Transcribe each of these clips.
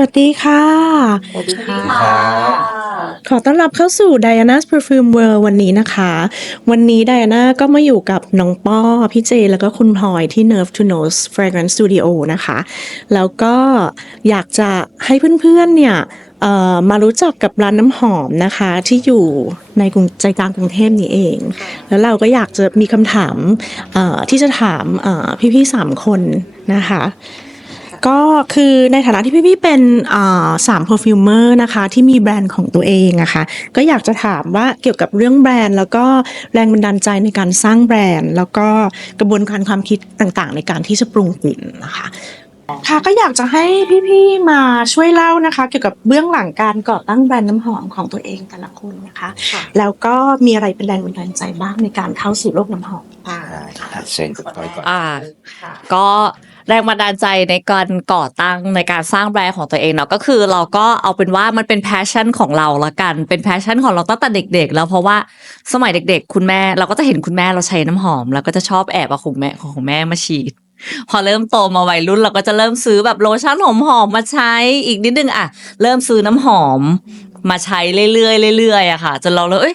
วัสดีค่ะสวัสดีค่ะขอต้อนรับเข้าสู่ Diana's Perfume World วันนี้นะคะ วันนี้ Diana ก็มาอยู่กับน้องป้อพี่เจแล้วก็คุณพลอยที่ Nerve to Nose Fragrance Studio นะคะ แล้วก็อยากจะให้เพื่อนๆเนี่ยมารู้จักกับร้านน้ำหอมนะคะที่อยู่ในใจกลางกรุงเทพนี้เอง แล้วเราก็อยากจะมีคำถามที่จะถามพี่ๆ3คนนะคะก็คือในฐานะที่พี่ๆเป็น3 perfumer นะคะที่มีแบรนด์ของตัวเองอะค่ะก็อยากจะถามว่าเกี่ยวกับเรื่องแบรนด์แล้วก็แรงบันดาลใจในการสร้างแบรนด์แล้วก็กระบวนการความคิดต่างๆในการที่จะปรุงกลิ่นนะคะค่ะก็อยากจะให้พี่ๆมาช่วยเล่านะคะเกี่ยวกับเบื้องหลังการก่อตั้งแบรนด์น้ำหอมของตัวเองแต่ละคนนะคะแล้วก็มีอะไรเป็นแรงบันดาลใจบ้างในการเข้าสู่โลกน้ำหอมเชิญคุณพลอยก่อนก็แรงบันดาลใจในการก่อตั้งในการสร้างแบรนด์ของตัวเองเนาะก็คือเราก็เอาเป็นว่ามันเป็นแพชชั่นของเราละกันเป็นแพชชั่นของเราตั้งแต่เด็กๆแล้วเพราะว่าสมัยเด็กๆคุณแม่เราก็จะเห็นคุณแม่เราใช้น้ำหอมแล้วก็จะชอบแอบเอาของแม่มาฉีดพอเริ่มโตมาวัยรุ่นเราก็จะเริ่มซื้อแบบโลชั่นหอมๆมาใช้อีกนิดนึงอ่ะเริ่มซื้อน้ำหอมมาใช้เรื่อยๆเรื่อยๆอะค่ะจนเราเลย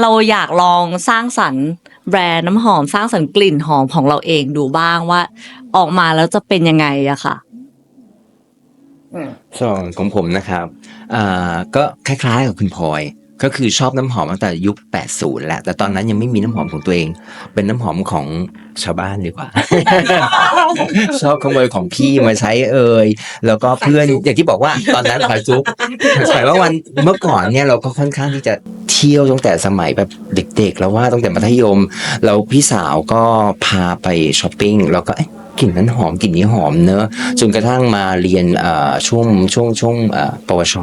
เราอยากลองสร้างสรรค์แบรนด์น้ำหอมสร้างสรรค์กลิ่นหอมของเราเองดูบ้างว่าออกมาแล้วจะเป็นยังไงอะค่ะส่วนของผมนะครับก็คล้ายๆกับคุณพลอยก็คือชอบน้ำหอมตั้งแต่ยุค80แหละแต่ตอนนั้นยังไม่มีน้ำหอมของตัวเองเป็นน้ำหอมของชาวบ้านดีกว่า ชอบขโมยของพี่มาใช้แล้วก็เพื่อนอย่างที่บอกว่าตอนนั้นขายซุปหมายว่าวันเมื่อก่อนเนี่ยเราก็ค่อนข้างที่จะเที่ยวตั้งแต่สมัยแบบเด็กๆแล้วว่าตั้งแต่มัธยมแล้วพี่สาวก็พาไปช้อปปิ้งแล้วก็กลิ่นนั้นหอมกลิ่นนี้หอมเนอะจนกระทั่งมาเรียนช่วงปวช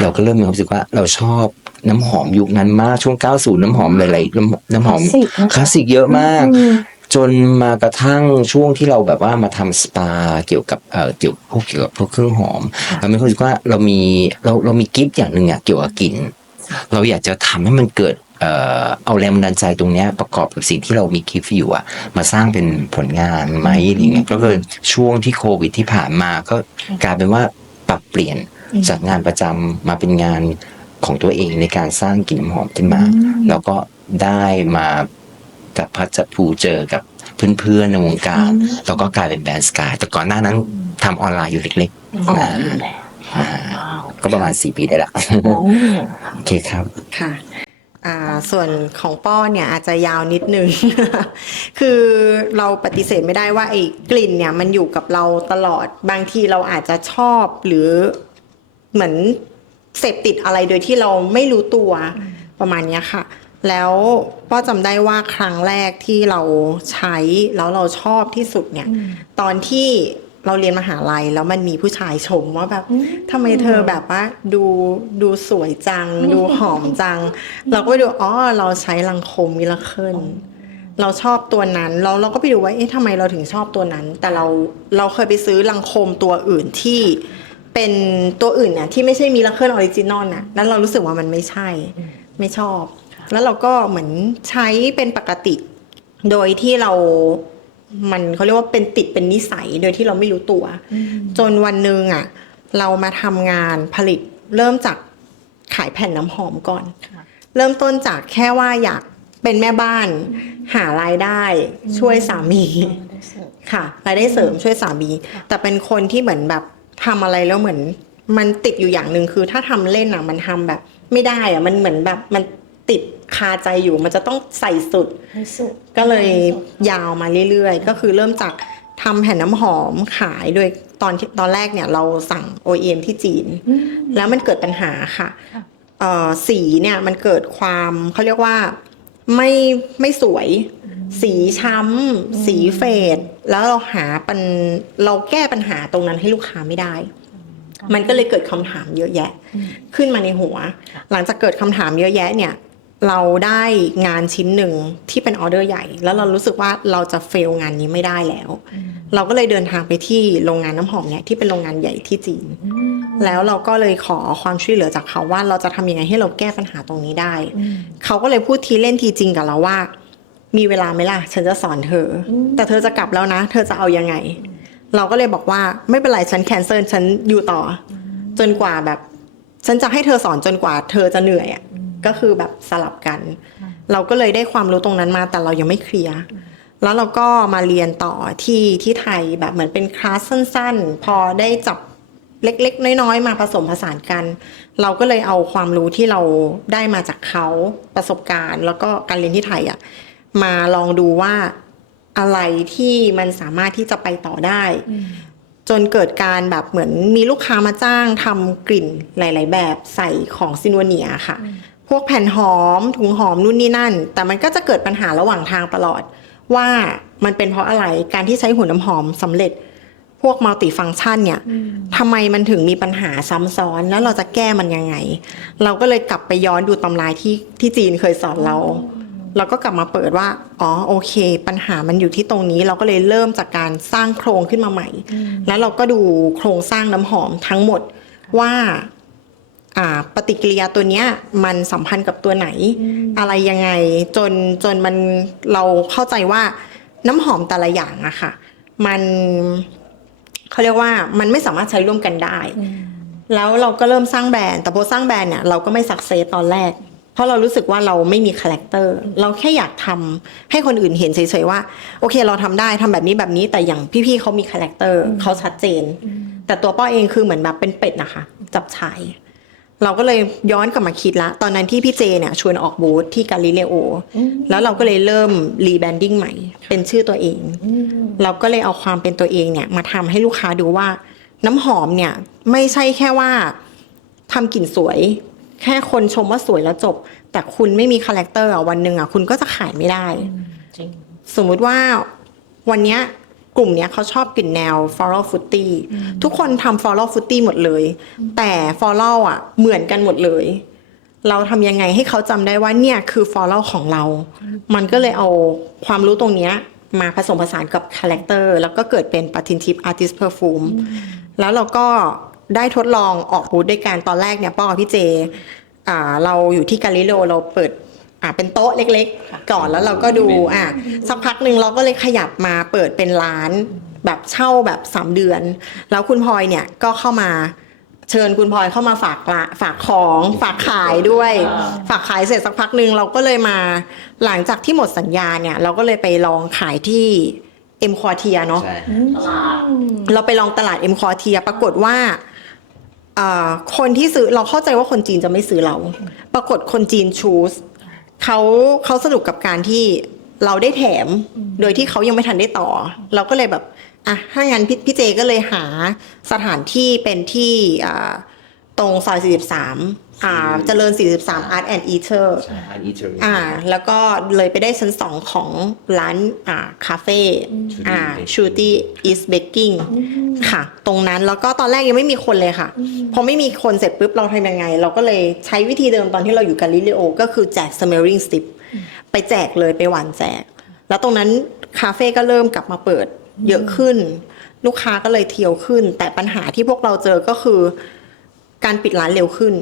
เราก็เริ่มมีความรู้สึกว่าเราชอบน้ำหอมยุคนั้นมากช่วง90น้ำหอมหลายๆน้ำหอมคลาสสิกเยอะมากจนมากระทั่งช่วงที่เราแบบว่ามาทำสปาเกี่ยวกับเกี่ยวกับพวกเครื่องหอมเราไม่รู้สึกว่าเรามีกิฟต์อย่างหนึ่งอะเกี่ยวกับกลิ่นเราอยากจะทำให้มันเกิดเอาแรงบันดาลใจตรงนี้ประกอบกับสิ่งที่เรามีกิฟต์อยู่อะมาสร้างเป็นผลงานไหมอะไรเงี้ยก็เลยช่วงที่โควิดที่ผ่านมาก็กลายเป็นว่าปรับเปลี่ยนจากงานประจำมาเป็นงานของตัวเองในการสร้างกลิ่นน้ำหอมขึ้นมาแล้วก็ได้มาจับพัดจับผูเจอกับเพื่อนๆในวงการแล้วก็กลายเป็นแบรนด์สกายแต่ก่อนหน้านั้นทำออนไลน์อยู่เล็กๆก็ประมาณ4 ปีได้ละโอเคครับค่ะส่วนของป้อเนี่ยอาจจะยาวนิดนึง คือเราปฏิเสธไม่ได้ว่าไอ้กลิ่นเนี่ยมันอยู่กับเราตลอดบางทีเราอาจจะชอบหรือเหมือนเสพติดอะไรโดยที่เราไม่รู้ตัวประมาณนี้ค่ะแล้วป้อจำได้ว่าครั้งแรกที่เราใช้แล้วเราชอบที่สุดเนี่ยตอนที่เราเรียนมหาลัยแล้วมันมีผู้ชายชมว่าแบบทำไมเธอแบบว่าดูสวยจังดูหอมจังเราก็ไปดูเราใช้ลังคมมิราเคิลเราชอบตัวนั้นเราก็ไปดูว่าทำไมเราถึงชอบตัวนั้นแต่เราเคยไปซื้อลังคมตัวอื่นที่เป็นตัวอื่นเนี่ยที่ไม่ใช่มิราเคิลออริจินอลน่ะแล้วเรารู้สึกว่ามันไม่ใช่ไม่ชอบแล้วเราก็เหมือนใช้เป็นปกติโดยที่มันเขาเรียกว่าเป็นติดเป็นนิสัยโดยที่เราไม่รู้ตัวจนวันหนึ่งเรามาทำงานผลิตเริ่มจากขายแผ่นน้ำหอมก่อนเริ่มต้นจากแค่ว่าอยากเป็นแม่บ้านหารายได้ช่วยสามีค่ะรายได้เสริมช่วยสามีแต่เป็นคนที่เหมือนแบบทำอะไรแล้วเหมือนมันติดอยู่อย่างหนึ่งคือถ้าทำเล่นมันทำแบบไม่ได้มันเหมือนแบบมันติดคาใจอยู่มันจะต้องใส่สุดก็เลยยาวมาเรื่อยๆก็คือเริ่มจากทำแผ่นน้ำหอมขายโดยตอนแรกเนี่ยเราสั่ง OEM ที่จีนแล้วมันเกิดปัญหาค่ะสีเนี่ยมันเกิดความเขาเรียกว่าไม่สวยสีช้ำสีเฟดแล้วเราแก้ปัญหาตรงนั้นให้ลูกค้าไม่ได้มันก็เลยเกิดคำถามเยอะแยะขึ้นมาในหัวหลังจากเกิดคำถามเยอะแยะเนี่ยเราได้งานชิ้นหนึ่งที่เป็นออเดอร์ใหญ่แล้วเรารู้สึกว่าเราจะเฟลงานนี้ไม่ได้แล้วเราก็เลยเดินทางไปที่โรงงานน้ำหอมเนี่ยที่เป็นโรงงานใหญ่ที่จีนแล้วเราก็เลยขอความช่วยเหลือจากเขาว่าเราจะทำยังไงให้เราแก้ปัญหาตรงนี้ได้เขาก็เลยพูดทีเล่นทีจริงกับเราว่ามีเวลาไหมล่ะฉันจะสอนเธอแต่เธอจะกลับแล้วนะเธอจะเอายังไงเราก็เลยบอกว่าไม่เป็นไรฉันแคนเซิลฉันอยู่ต่อ จนกว่าแบบฉันจะให้เธอสอนจนกว่าเธอจะเหนื่อยอะก็คือแบบสลับกัน เราก็เลยได้ความรู้ตรงนั้นมาแต่เรายังไม่เคลียร์แล้วเราก็มาเรียนต่อที่ไทยแบบเหมือนเป็นคลาสสั้นๆพอได้จับเล็กๆน้อยๆมาผสมผสานกัน เราก็เลยเอาความรู้ที่เราได้มาจากเขาประสบการณ์ แล้วก็การเรียนที่ไทยอ่ะมาลองดูว่าอะไรที่มันสามารถที่จะไปต่อได้ จนเกิดการแบบเหมือนมีลูกค้ามาจ้างทำกลิ่นหลายๆแบบใส่ของซินวเนียค่ะ พวกแผ่นหอมถุงหอมนู่นนี่นั่น แต่มันก็จะเกิดปัญหาระหว่างทางตลอด ว่ามันเป็นเพราะอะไรการที่ใช้หัวน้ำหอมสำเร็จ พวกมัลติฟังก์ชันเนี่ยทำไมมันถึงมีปัญหาซ้ำซ้อนแล้วเราจะแก้มันยังไง เราก็เลยกลับไปย้อนดูตำราที่จีนเคยสอนเรา เราก็กลับมาเปิดว่าอ๋อโอเค ปัญหามันอยู่ที่ตรงนี้ เราก็เลยเริ่มจากการสร้างโครงขึ้นมาใหม่ แล้วเราก็ดูโครงสร้างน้ำหอมทั้งหมดว่าปฏิกิริยาตัวเนี้ยมันสัมพันธ์กับตัวไหน อะไรยังไงจนมันเราเข้าใจว่าน้ำหอมแต่ละอย่างอะค่ะมันเขาเรียกว่ามันไม่สามารถใช้ร่วมกันได้ แล้วเราก็เริ่มสร้างแบรนด์แต่พอสร้างแบรนด์เนี่ยเราก็ไม่สักเซสตอนแรก เพราะเรารู้สึกว่าเราไม่มีคาแรคเตอร์เราแค่อยากทำให้คนอื่นเห็นเฉยๆว่าโอเคเราทำได้ทำแบบนี้แต่อย่างพี่ๆเขามีคาแรคเตอร์เขาชัดเจน แต่ตัวป้อเองคือเหมือนแบบเป็นเป็ดนะคะจับฉายเราก็เลยย้อนกลับมาคิดละตอนนั้นที่พี่เจเนี่ยชวนออกบูธที่กาลิเลโอแล้วเราก็เลยเริ่มรีแบรนดิ้งใหม่เป็นชื่อตัวเองเราก็เลยเอาความเป็นตัวเองเนี่ยมาทำให้ลูกค้าดูว่าน้ำหอมเนี่ยไม่ใช่แค่ว่าทำกลิ่นสวยแค่คนชมว่าสวยแล้วจบแต่คุณไม่มีคาแรคเตอร์วันหนึ่งคุณก็จะขายไม่ได้สมมุติว่าวันเนี้ยกลุ่มเนี้ยเขาชอบกลิ่นแนว floral fruity ทุกคนทำ floral fruity หมดเลยแต่ floral เหมือนกันหมดเลยเราทำยังไงให้เขาจำได้ว่าเนี่ยคือ floral ของเรามันก็เลยเอาความรู้ตรงเนี้ยมาผสมผสานกับคาแรคเตอร์แล้วก็เกิดเป็นปาทินทิป artist perfume แล้วเราก็ได้ทดลองออกบูธด้วยกันตอนแรกเนี่ยป้อกับพี่เจเราอยู่ที่กาลิเลโอเราเปิดเป็นโต๊ะเล็กๆก่อนแล้วเราก็ดูสักพักหนึ่งเราก็เลยขยับมาเปิดเป็นร้านแบบเช่าแบบ3 เดือนแล้วคุณพลอยเนี่ยก็เข้ามาเชิญคุณพลอยเข้ามาฝากของฝากขายด้วยฝากขายเสร็จสักพักหนึ่งเราก็เลยมาหลังจากที่หมดสัญญาเนี่ยเราก็เลยไปลองขายที่เอ็มควอเทียเนาะเราไปลองตลาดเอ็มควอเทียปรากฏว่าคนที่ซื้อเราเข้าใจว่าคนจีนจะไม่ซื้อเราปรากฏคนจีนชูสเขาสนุกกับการที่เราได้แถมโดยที่เขายังไม่ทันได้ต่อเราก็เลยแบบถ้างั้นพี่เจก็เลยหาสถานที่เป็นที่ตรงซอย43เจริญ43 Art and Eater แล้วก็เลยไปได้ชั้น2ของร้านคาเฟ่Shooty East Baking ค่ะตรงนั้นแล้วก็ตอนแรกยังไม่มีคนเลยค่ะพอไม่มีคนเสร็จปุ๊บเราทำยังไงเราก็เลยใช้วิธีเดิมตอนที่เราอยู่กาลิเลโอก็คือแจก smelling stick ไปแจกเลยไปหวานแจกแล้วตรงนั้นคาเฟ่ก็เริ่มกลับมาเปิดเยอะขึ้นลูกค้าก็เลยเที่ยวขึ้นแต่ปัญหาที่พวกเราเจอก็คือการปิดร้านเร็วขึ้น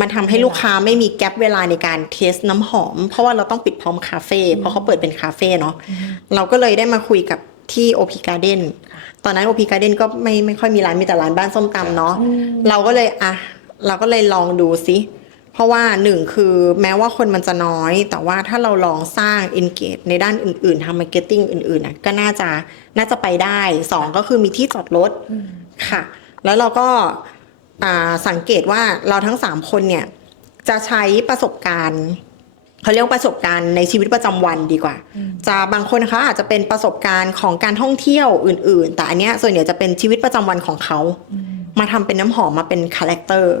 มันทำให้ลูกค้าไม่มีแกลบเวลาในการเทสน้ำหอมเพราะว่าเราต้องปิดพร้อมคาเฟ่เพราะเขาเปิดเป็นคาเฟ่เนาะเราก็เลยได้มาคุยกับที่ OP Garden ตอนนั้น OP Garden ก็ไม่ค่อยมีร้านมีแต่ร้านบ้านส้มตำเนาะเราก็เลยลองดูซิเพราะว่า1คือแม้ว่าคนมันจะน้อยแต่ว่าถ้าเราลองสร้าง engage ในด้านอื่นๆทำ marketing อื่นๆก็น่าจะไปได้2ก็คือมีที่จอดรถค่ะแล้วเราก็สังเกตว่าเราทั้ง3คนเนี่ยจะใช้ประสบการณ์เขาเรียกประสบการณ์ในชีวิตประจำวันดีกว่าจะบางคนเขาอาจจะเป็นประสบการณ์ของการท่องเที่ยวอื่นๆแต่อันเนี้ยส่วนใหญ่จะเป็นชีวิตประจำวันของเขามาทำเป็นน้ำหอมมาเป็นคาแรคเตอร์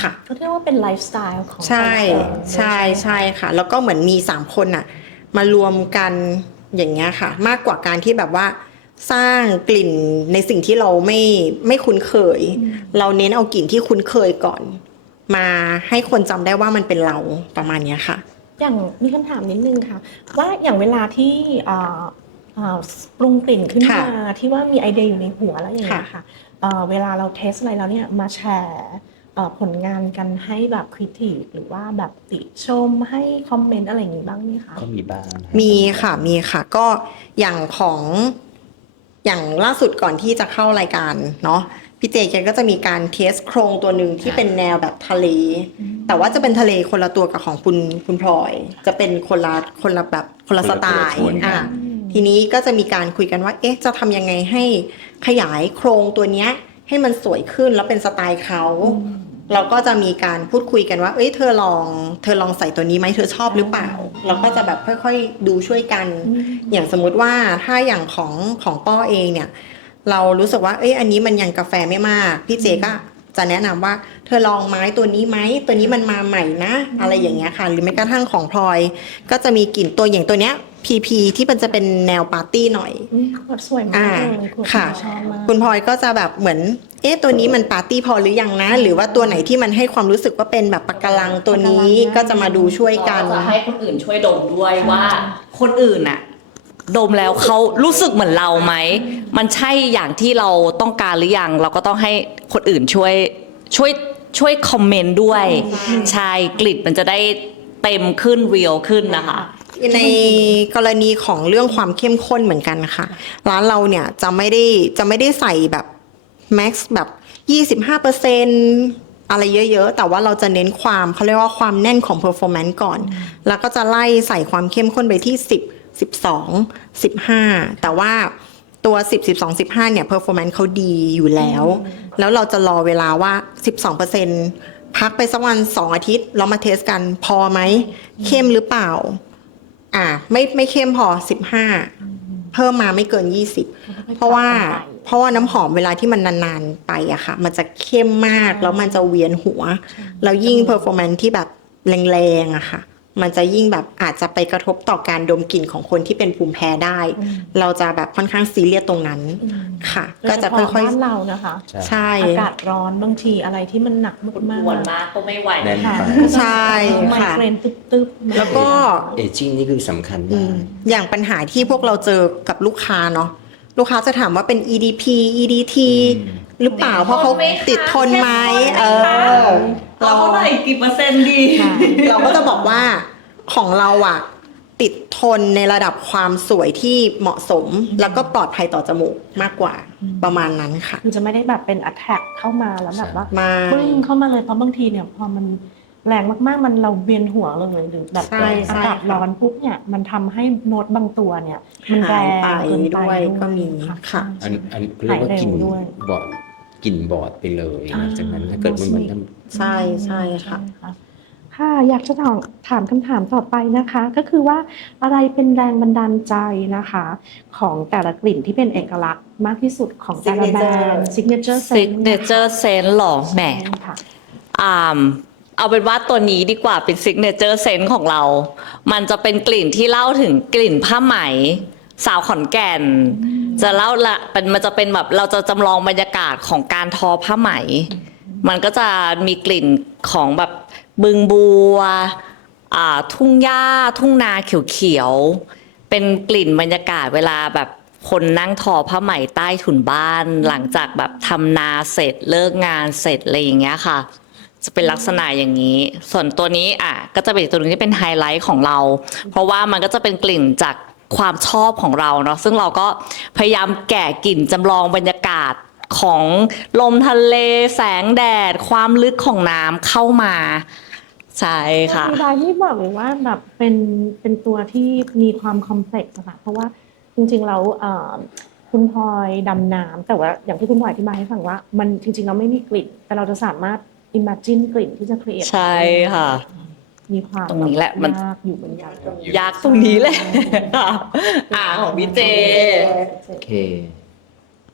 ค่ะก็เรียกว่าเป็นไลฟ์สไตล์ของใช่ค่ะแล้วก็เหมือนมี3คนมารวมกันอย่างเงี้ยค่ะมากกว่าการที่แบบว่าสร้างกลิ่นในสิ่งที่เราไม่คุ้นเคยเราเน้นเอากลิ่นที่คุ้นเคยก่อนมาให้คนจำได้ว่ามันเป็นเราประมาณเนี้ยค่ะอย่างมีคำถามนิดนึงค่ะว่าอย่างเวลาที่ปรุงกลิ่นขึ้นมาที่ว่ามีไอเดียอยู่ในหัวแล้วอย่างเงี้ยค่ะเวลาเราเทสอะไรแล้วเนี่ยมาแชร์ผลงานกันให้แบบคริติคหรือว่าแบบติชมให้คอมเมนต์อะไรอย่างนี้บ้างไหมคะก็มีบ้างมีค่ะก็อย่างล่าสุดก่อนที่จะเข้ารายการเนาะ พี่เจแกก็จะมีการเทสโครงตัวหนึ่งที่เป็นแนวแบบทะเล แต่ว่าจะเป็นทะเลคนละตัวกับของคุณพลอย จะเป็นคนละแบบคนละสไตล์ คนละโทนกัน ทีนี้ก็จะมีการคุยกันว่า เอ๊ะ จะทำยังไงให้ขยายโครงตัวเนี้ยให้มันสวยขึ้นแล้วเป็นสไตล์เขา เราก็จะมีการพูดคุยกันว่า เอ้ย เธอลองใส่ตัวนี้ไหมเธอชอบหรือเปล่า เราก็จะแบบค่อยๆดูช่วยกัน อย่างสมมุติว่าถ้าอย่างของป้อเองเนี่ย เรารู้สึกว่า เอ้ย อันนี้มันยังกาแฟไม่มาก พี่เจก็จะแนะนำว่า เธอลองไม้ตัวนี้ไหม ตัวนี้มันมาใหม่นะ อะไรอย่างเงี้ยค่ะ หรือแม้กระทั่งของพลอย ก็จะมีกลิ่นตัวอย่างตัวเนี้ย PP ที่มันจะเป็นแนวปาร์ตี้หน่อย ขวดสวยมากเลยขวด ค่ะ ชอบมาก คุณพลอยก็จะแบบเหมือน เอ๊ะ ตัวนี้มันปาร์ตี้พอหรือยังนะ หรือว่าตัวไหนที่มันให้ความรู้สึกว่าเป็นแบบปะการังตัวนี้ก็จะมาดูช่วยกัน เราจะให้คนอื่นช่วยดมด้วยว่าคนอื่นอะดมแล้วเขารู้สึกเหมือนเราไหมมันใช่อย่างที่เราต้องการหรือยังเราก็ต้องให้คนอื่นช่วยคอมเมนต์ด้วยใช่กลิ่นมันจะได้เต็มขึ้นเรียลขึ้นนะคะ ในกรณีของเรื่องความเข้มข้นเหมือนกันค่ะ ร้านเราเนี่ยจะไม่ได้ใส่แบบแม็กซ์แบบ25%อะไรเยอะๆ แต่ว่าเราจะเน้นความเขาเรียกว่าความแน่นของ performance ก่อน แล้วก็จะไล่ใส่ความเข้มข้นไปที่10 12 15แต่ว่าตัว10 12 15เนี่ย performance เขาดีอยู่แล้ว แล้วเราจะรอเวลาว่า 12%พักไปสักวัน2 อาทิตย์เรามาเทสกันพอไหมเข้มหรือเปล่า ไม่เข้มพอ15เพิ่มมาไม่เกิน20เพราะว่าน้ำหอมเวลาที่มันนานๆไปอะค่ะ มันจะเข้มมากแล้วมันจะเวียนหัว แล้วยิ่งเพอร์ฟอร์แมนซ์ที่แบบแรงๆอะค่ะ มันจะยิ่งแบบอาจจะไปกระทบต่อการดมกลิ่นของคนที่เป็นภูมิแพ้ได้ เราจะแบบค่อนข้างซีเรียสตรงนั้นค่ะ ก็จะค่อย บ้านเรานะคะ ๆใช่ อากาศร้อนบางทีอะไรที่มันหนักมาก ปวดมากก็ไม่ไหว แน่น ค่ะ ไป ใช่ ไม ค่ะ เกรนตึ๊บๆ แล้วก็ เอจิ้งนี่คือสำคัญมาก อย่างปัญหาที่พวกเราเจอกับลูกค้าเนาะลูกค้าจะถามว่าเป็น EDP EDT หรือเปล่าเพราะเขาติดทนไหมเราเท่าไหร่กี่เปอร์เซ็นต์ดี เราก็จะบอกว่าของเราอะติดทนในระดับความสวยที่เหมาะสม แล้วก็ปลอดภัยต่อจมูกมากกว่าประมาณนั้นค่ะ มันจะไม่ได้แบบเป็น attack เข้ามาแล้วแบบว่า มา ปึ้งเข้ามาเลยเพราะบางทีเนี่ยพอมันแรงมากๆมันเราเวียนหัวเลยหรือแบบ ใช่ อากาศร้อนปุ๊บเนี่ยมันทำให้โน้ตบางตัวเนี่ยมันแร หาย ง ไป เกินไป ด้วยก็มีค่ะ อันเรียกว่ากลิ่นบอดกลิ่นบอดไปเลยหลังจากนั้นถ้าเกิดมัน ใช่ใช่ค่ะ ค่ะอยากจะถามคำถามต่อไปนะคะ ก็คือว่าอะไรเป็นแรงบันดาลใจนะคะ ของแต่ละกลิ่นที่เป็นเอกลักษณ์มากที่สุดของแต่ละแบรนด์ signature scent signature scent หรอแหม ค่ะ เอาเป็นว่าตัวนี้ดีกว่าเป็น signature scent ของเรา มันจะเป็นกลิ่นที่เล่าถึงกลิ่นผ้าไหม สาวขอนแก่น จะเล่าละมันจะเป็นแบบเราจะจำลองบรรยากาศของการทอผ้าไหม มันก็จะมีกลิ่นของแบบบึงบัวทุ่งหญ้าทุ่งนาเขียวๆเป็นกลิ่นบรรยากาศเวลาแบบคนนั่งทอผ้าไหมใต้ถุนบ้าน หลังจากแบบทำนาเสร็จเลิกงานเสร็จอะไรอย่างเงี้ยค่ะ จะเป็นลักษณะอย่างนี้ ส่วนตัวนี้ก็จะเป็นตัวหนึงที่เป็นไฮไลท์ของเรา เพราะว่ามันก็จะเป็นกลิ่นจากความชอบของเราเนาะซึ่งเราก็พยายามแกะกลิ่นจำลองบรรยากาศของลมทะเลแสงแดด ความลึกของน้ำเข้ามาใช่ค่ะ ดีไซน์ที่บอกเลยว่าแบบเป็นตัวที่มีความคอมเพล็กซ์อะค่ะเพราะว่าจริงๆแล้วคุณพลอยดำน้ำแต่ว่าอย่างที่คุณพลอยอธิบายให้ฟังว่ามันจริงๆเราไม่มีกลิ่น แต่เราจะสามารถ imagine กลิ่นที่จะ create ใช่ค่ะ มีความ ตรงนี้แหละมัน ยากอยู่เหมือนกัน ยากตรงนี้แหละของพี่เจ โอเค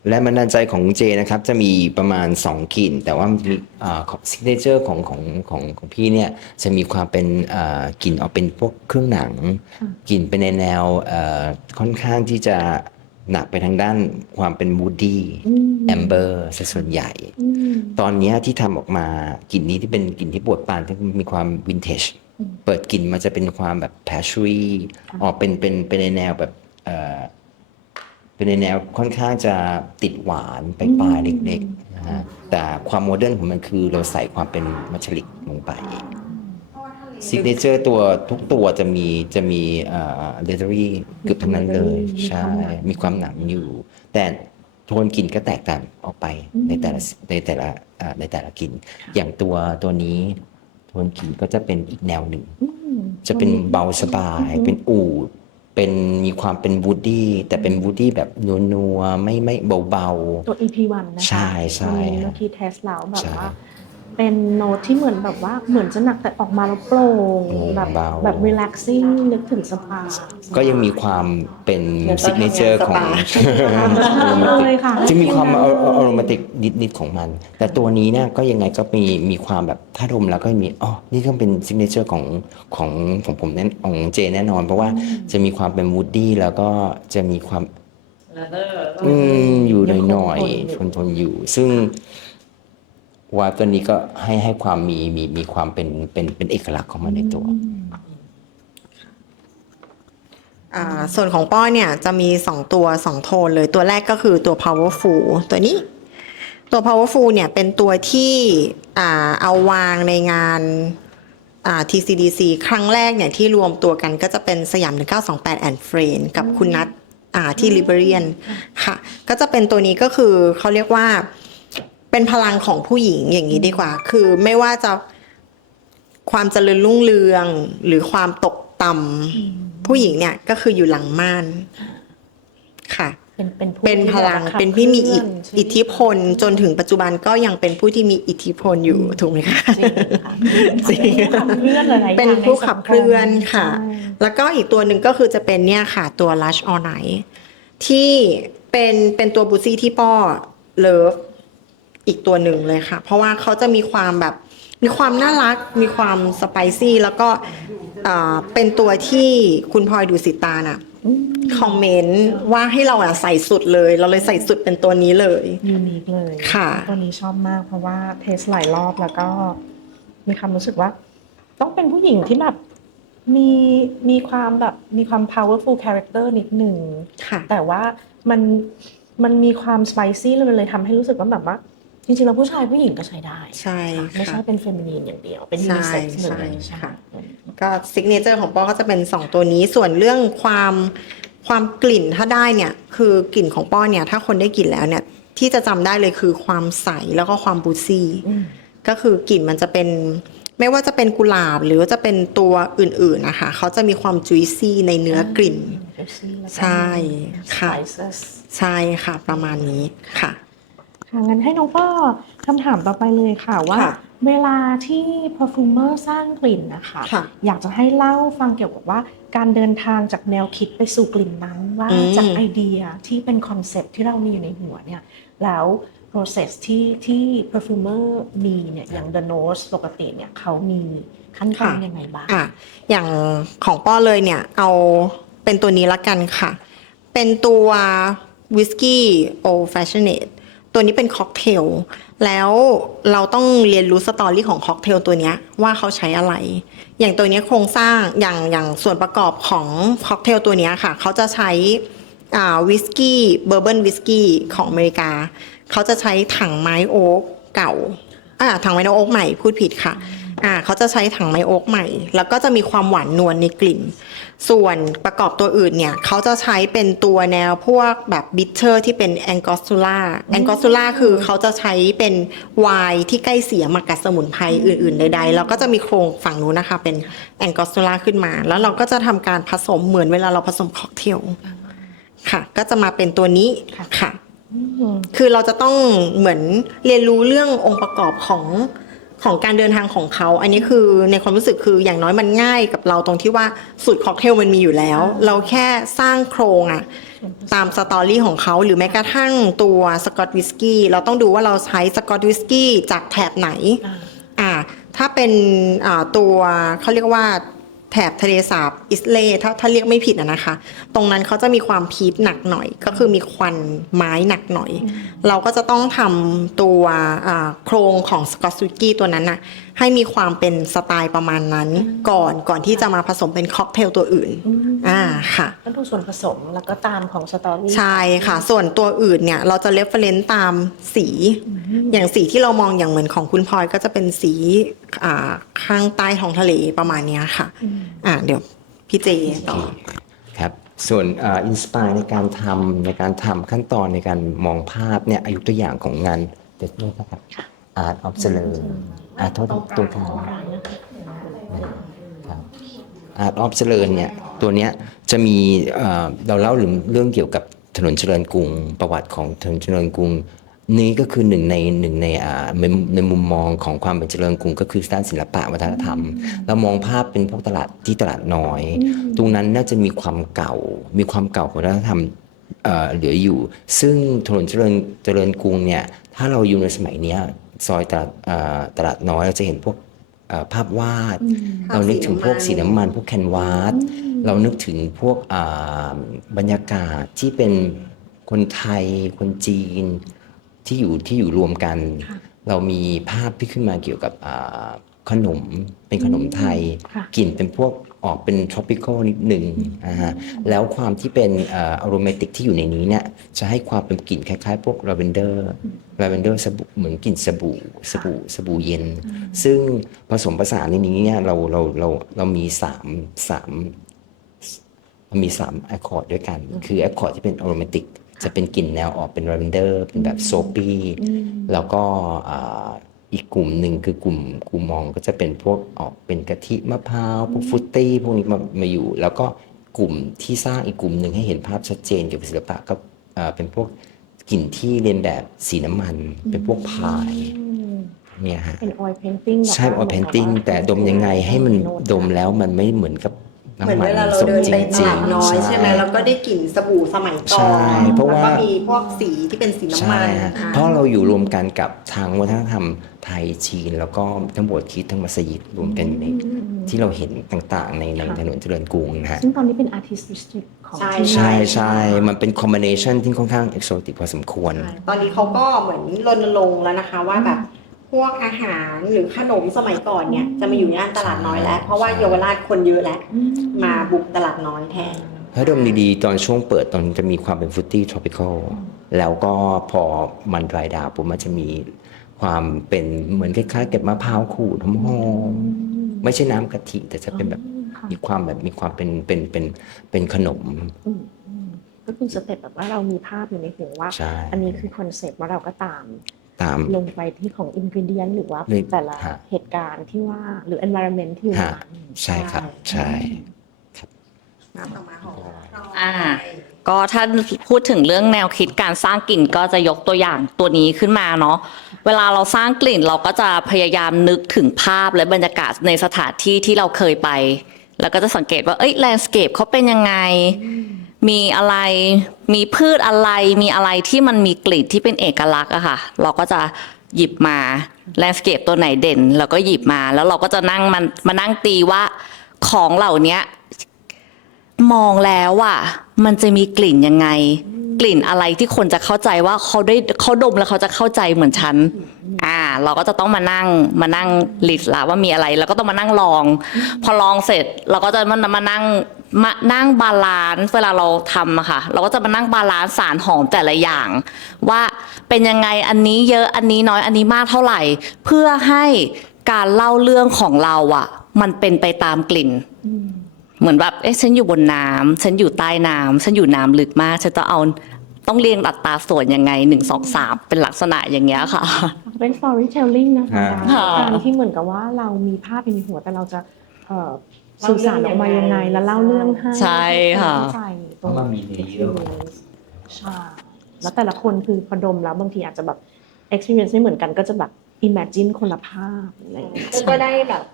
แรงบันดาลใจของเจนะครับ จะมีประมาณ2กลิ่น แต่ว่าซิกเนเจอร์ของพี่เนี่ย จะมีความเป็นกลิ่นออกเป็นพวกเครื่องหนัง กลิ่นเป็นในแนวค่อนข้างที่จะหนักไปทางด้านความเป็นวูดดี้แอมเบอร์ซะส่วนใหญ่ ตอนเนี้ยที่ทำออกมากลิ่นนี้ที่เป็นกลิ่นที่ปวดปานที่มีความวินเทจเปิดกลิ่นมันจะเป็นความแบบแพชชูรี่ออกเป็นในแนวแบบเป็นในแนวค่อนข้างจะติดหวานไปปลายเล็กๆนะฮะแต่ความโมเดิร์นของมันคือเราใส่ความเป็นมัชลิกลงไปซิกเนเจอร์ตัวทุกตัวจะมีเลเทอรี่เกือบทั้งนั้นเลยใช่มีความหนังอยู่ แต่ โทนกลิ่นก็แตกต่างออกไปในแต่ละกลิ่นอย่างตัวนี้โทนกลิ่นก็จะเป็นอีกแนวหนึ่งจะเป็นเบาสบายเป็นอูฐเป็นมีความเป็นวูดดี้แต่เป็นวูดดี้แบบนัวๆไม่เบาๆ ตัว EP1 นะคะ ใช่ใช่ วันนี้เมื่อกี้เทสแล้วแบบ ใช่ ว่า เป็นโน้ตที่เหมือนแบบว่าเหมือนจะหนักแต่ออกมาแล้วโปร่ง โปร่ง แบบ เบา แบบ relaxing นึกถึงสปา ก็ยังมีความเป็น เหมือนตอน ซิกเนเจอร์ ทำงาน ของ สปาเลยค่ะ จะมีความอโรมาติกนิดๆของมัน แต่ตัวนี้เนี่ยก็ยังไงก็มีความแบบถ้าดมแล้วก็มีนี่ก็เป็นซิกเนเจอร์ของผมแน่ของเจแน่นอน เพราะว่าจะมีความเป็นวูดดี้แล้วก็จะมีความอยู่หน่อยๆทนอยู่ ซึ่งว่าตัวนี้ก็ให้ความมีความเป็นเอกลักษณ์ของมันในตัว ส่วนของป้อเนี่ยจะมี2 โทนเลยตัวแรกก็คือตัว powerful ตัวนี้ตัว powerful เนี่ยเป็นตัวที่เอาวางในงานTCDC ครั้งแรกเนี่ยที่รวมตัวกันก็จะเป็นสยาม 1928 and Friends กับคุณนัทที่ Liberian ค่ะก็จะเป็นตัวนี้ก็คือเขาเรียกว่าเป็นพลังของผู้หญิงอย่างนี้ดีกว่าคือไม่ว่าจะความเจริญรุ่งเรืองหรือความตกต่ำผู้หญิงเนี่ยก็คืออยู่หลังม่านค่ะ เป็นพลังเป็นผู้มีอิทธิพลจนถึงปัจจุบันก็ยังเป็นผู้ที่มีอิทธิพลอยู่ถูกไหมคะ จริงค่ะเป็นผู้ขับเคลื่อนหลายๆอย่างในสังคม เป็นผู้ขับเคลื่อนค่ะ ใช่ แล้วก็อีกตัวหนึ่งก็คือจะเป็นเนี่ยค่ะตัว Lush All Night ที่เป็นตัวบูซี่ที่ป้อเลิฟอีกตัวหนึ่งเลยค่ะ เพราะว่าเขาจะมีความแบบมีความน่ารักมีความสไปซี่แล้วก็เป็นตัวที่คุณพลอยดูสิตาน่ะคอมเมนต์ว่าให้เราใส่สุดเลยเราเลยใส่สุดเป็นตัวนี้เลย ยูนิคเลย ค่ะ ตัวนี้ชอบมากเพราะว่าเทสหลายรอบแล้วก็มีความรู้สึกว่า ต้องเป็นผู้หญิงที่แบบมีความแบบมีความ powerful character นิดหนึ่ง ค่ะ แต่ว่ามันมีความ spicy เลยมันเลยทำให้รู้สึกว่าแบบว่า จริงๆแล้วผู้ชายผู้หญิงก็ใช้ได้ ใช่ ค่ะไม่ใช่ ค่ะ เป็นเฟมินีนอย่างเดียว เป็น ใช่ unisex เล ใช่ ย ค่ะ ก็ซิกเนเจอร์ของป้อก็จะเป็น2ตัวนี้ส่วนเรื่องความกลิ่นถ้าได้เนี่ยคือกลิ่นของป้อเนี่ยถ้าคนได้กลิ่นแล้วเนี่ยที่จะจำได้เลยคือความใสแล้วก็ความบูซี่ก็คือกลิ่นมันจะเป็นไม่ว่าจะเป็นกุหลาบหรือว่าจะเป็นตัวอื่นๆนะคะเขาจะมีความจุยซี่ในเนื้อกลิ่น ใช่ค่ะ spices ใช่ค่ะประมาณนี้ค่ะ ค่ะงั้นให้น้องป้อคำถามต่อไปเลยค่ะว่า ค่ะ เวลาที่ perfumer สร้างกลิ่นนะคะ ค่ะ อยากจะให้เล่าฟังเกี่ยวกับว่าการเดินทางจากแนวคิดไปสู่กลิ่นนั้นว่า อืม จากไอเดียที่เป็นคอนเซ็ปต์ที่เรามีอยู่ในหัวเนี่ยแล้ว process ที่ perfumer มีเนี่ยอย่าง The Nose ปกติเนี่ยเขามีขั้นตอนยังไงบ้าง อย่างของป้อเลยเนี่ยเอาเป็นตัวนี้ละกันค่ะ เป็นตัววิสกี้โอแฟชั่นเนตตัวนี้เป็นค็อกเทลแล้วเราต้องเรียนรู้สตอรี่ของค็อกเทลตัวเนี้ยว่าเขาใช้อะไร อย่างตัวเนี้ยโครงสร้างอย่างส่วนประกอบของค็อกเทลตัวเนี้ยค่ะเขาจะใช้วิสกี้เบอร์เบิลวิสกี้ของอเมริกาเขาจะใช้ถังไม้โอ๊กเก่าถังไม้โอ๊กใหม่พูดผิดค่ะเขาจะใช้ถังไม้โอ๊กใหม่ แล้วก็จะมีความหวานนวลในกลิ่น ส่วนประกอบตัวอื่นเนี่ยเขาจะใช้เป็นตัวแนวพวกแบบบิทเทอร์ที่เป็นแองกอสตูล่าคือเขาจะใช้เป็นไวน์ที่ใกล้เสียมากับสมุนไพรอื่นๆใดๆแล้วก็จะมีโครงฝั่งนู้นนะคะเป็นแองกอสตูล่าขึ้นมา แล้วเราก็จะทำการผสมเหมือนเวลาเราผสมค็อกเทลค่ะ ก็จะมาเป็นตัวนี้ค่ะ คือเราจะต้องเหมือนเรียนรู้เรื่ององค์ประกอบของการเดินทางของเขา อันนี้คือในความรู้สึกคืออย่างน้อยมันง่ายกับเราตรงที่ว่าสูตรค็อกเทลมันมีอยู่แล้ว เราแค่สร้างโครงตามสตอรี่ของเขาหรือแม้กระทั่งตัวสกอตวิสกี้เราต้องดูว่าเราใช้สกอตวิสกี้จากแถบไหนถ้าเป็นตัวเขาเรียกว่าแถบทะเลสาบอิสเลถ้าเรียกไม่ผิดนะคะ ตรงนั้นเขาจะมีความพีชหนักหน่อยก็คือมีควันไม้หนักหน่อย เราก็จะต้องทำตัวโครงของสกอตวิสกี้ตัวนั้นน่ะให้มีความเป็นสไตล์ประมาณนั้นก่อนที่จะมาผสมเป็นค็อกเทลตัวอื่นค่ะ ก็ดูส่วนผสมแล้วก็ตามของสตอรี่ ใช่ค่ะ ส่วนตัวอื่นเนี่ยเราจะเรฟเฟรนซ์ตามสีอย่างสีที่เรามองอย่างเหมือนของคุณพลอยก็จะเป็นสีข้างใต้ท้องทะเลประมาณเนี้ยค่ะเดี๋ยวพี่เจต่อ ครับ ส่วนอินสปายในการทำขั้นตอนในการมองภาพเนี่ยอายุตัวอย่างของงานเด็ดด้วยนะครับ Art of Celery โทษตัวกลางครับ Art of Celery เนี่ยตัวเนี้ยจะมีเราเล่าเรื่องเกี่ยวกับถนนเจริญกรุงประวัติของถนนเจริญกรุงนี้ก็คือหนึ่งในมุมมองของความเป็นเจริญกรุงก็คือด้านศิลปะวัฒนธรรมเรามองภาพเป็นพวกตลาดน้อยตรงนั้นน่าจะมีความเก่าของวัฒนธรรมเหลืออยู่ซึ่งถนนเจริญกรุงเนี่ยถ้าเราอยู่ในสมัยเนี้ยซอยตลาดน้อยเราจะเห็นพวกภาพวาดเรานึกถึงพวกสีน้ำมันพวกแคนวาสเรานึกถึงพวกบรรยากาศที่เป็นคนไทยคนจีนที่อยู่รวมกัน เรามีภาพที่ขึ้นมาเกี่ยวกับขนมเป็นขนมไทยกลิ่นเป็นพวกออกเป็น tropical นิดหนึ่งนะฮะแล้วความที่เป็นaromatic ที่อยู่ในนี้เนี่ยจะให้ความเป็นกลิ่นคล้ายๆพวก lavender สบู่เหมือนกลิ่นสบู่เย็นซึ่งผสมผสานในนี้เนี่ยเรามี3 accord ด้วยกันคือ accord ที่เป็น aromaticจะเป็นกลิ่นแนวออกเป็น lavender เป็นแบบโซปี้แล้วก็อีกกลุ่มหนึ่งคือกลุ่มมองก็จะเป็นพวกออกเป็นกะทิมะพร้าวพวกฟรุตตี้พวกนี้มาอยู่แล้วก็กลุ่มที่สร้างอีกกลุ่มหนึ่งให้เห็นภาพชัดเจนเกี่ยวกับศิลปะก็เป็นพวกกลิ่นที่เรียนแบบสีน้ำมันเป็นพวกพายเนี่ยฮะเป็น oil painting ใช่ oil painting แต่ดมยังไงให้มันดมแล้วมันไม่เหมือนกับเหมือนเวลาเราเดินไปตลาดน้อยใช่ไหมแล้วก็ได้กลิ่นสบู่สมัยก่อนแล้วก็มีพวกสีที่เป็นสีน้ำมันเพราะเราอยู่รวมกันกับทางวัฒนธรรมไทยจีนแล้วก็ทั้งโบสถ์คริสต์ทั้งมัสยิดรวมกันอยู่ในที่เราเห็นต่างๆในถนนเจริญกรุงนะฮะซึ่งตอนนี้เป็น artist district ของใช่มันเป็น combination ที่ค่อนข้าง exotic พอสมควรตอนนี้เขาก็เหมือนรณรงค์แล้วนะคะว่าแบบพวกอาหารหรือขนมสมัยก่อนเนี่ยจะมาอยู่ในตลาดน้อยแล้วเพราะว่าเยาวราชคนเยอะแล้วมาบุกตลาดน้อยแทนถ้าดมดีๆตอนช่วงเปิดตอนจะมีความเป็นฟรุตตี้ tropical แล้วก็พอมัน dry down ปุ๊บมันจะมีความเป็นเหมือนคล้ายๆเก็บมะพร้าวขูดหอมๆไม่ใช่น้ำกะทิแต่จะเป็นแบบมีความเป็นขนมก็คือสเต็ปแบบว่าเรามีภาพอยู่ในหัวว่าอันนี้คือคอนเซ็ปต์ว่าเราก็ตามลงไปที่ของอินกรีเดียนหรือว่าแต่ละเหตุการณ์ที่ว่าหรือ environment ที่ว่าใช่ครับใช่ก็ถ้าพูดถึงเรื่องแนวคิดการสร้างกลิ่นก็จะยกตัวอย่างตัวนี้ขึ้นมาเนาะเวลาเราสร้างกลิ่นเราก็จะพยายามนึกถึงภาพและบรรยากาศในสถานที่ที่เราเคยไปแล้วก็จะสังเกตว่าแลนด์สเคปเขาเป็นยังไงมีอะไรมีพืชอะไรมีอะไรที่มันมีกลิ่นที่เป็นเอกลักษณ์อะค่ะเราก็จะหยิบมาแลนด์สเคปตัวไหนเด่นเราก็หยิบมาแล้วเราก็จะนั่งมานั่งตีว่าของเหล่านี้มองแล้วอ่ะมันจะมีกลิ่นยังไงกลิ่นอะไรที่คนจะเข้าใจว่าเขาดมแล้วเขาจะเข้าใจเหมือนฉันเราก็จะต้องมานั่งลิสต์ละว่ามีอะไรแล้วก็ต้องมานั่งลองพอลองเสร็จเราก็จะมานั่งบาลานซ์เวลาเราทำอะค่ะเราก็จะมานั่งบาลานซ์สารหอมแต่ละอย่างว่าเป็นยังไงอันนี้เยอะอันนี้น้อยอันนี้มากเท่าไหร่เพื่อให้การเล่าเรื่องของเราอะมันเป็นไปตามกลิ่นเหมือนแบบฉันอยู่บนน้ำฉันอยู่ใต้น้ำฉันอยู่น้ำลึกมากฉันต้องเรียงอัตราส่วนยังไง1 2 3เป็นลักษณะอย่างเงี้ยค่ะเป็น storytelling นะคะการที่เหมือนกับว่าเรามีภาพในหัวแต่เราจะสื่อสารออกมายังไงแล้วเล่าเรื่องให้ใช่ค่ะเพราะมันมีเลเยอร์ใช่แล้วแต่ละคนคือพอดมแล้วบางทีอาจจะแบบ experience ไม่เหมือนกันก็จะแบบ imagine คนละภาพอะไรอย่างเงี้ยก็ได้แบบ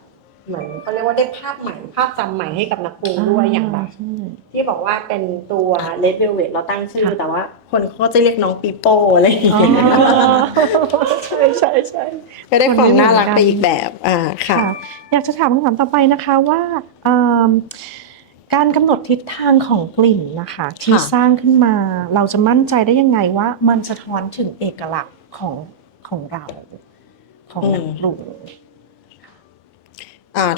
เหมือนเขาเรียกว่าได้ภาพใหม่ภาพจำใหม่ให้กับนักปรุงด้วยอย่างแบบที่บอกว่าเป็นตัว Red Velvet เราตั้งชื่อแต่ว่าคนเขาจะเรียกน้องปีโป้อะไรอย่างเงี้ยใช่ก็ได้ความน่ารักไปอีกแบบค่ะอยากจะถามคำถามต่อไปนะคะว่าการกำหนดทิศทางของกลิ่นนะคะที่สร้างขึ้นมาเราจะมั่นใจได้ยังไงว่ามันสะท้อนถึงเอกลักษณ์ของเราของนักปรุง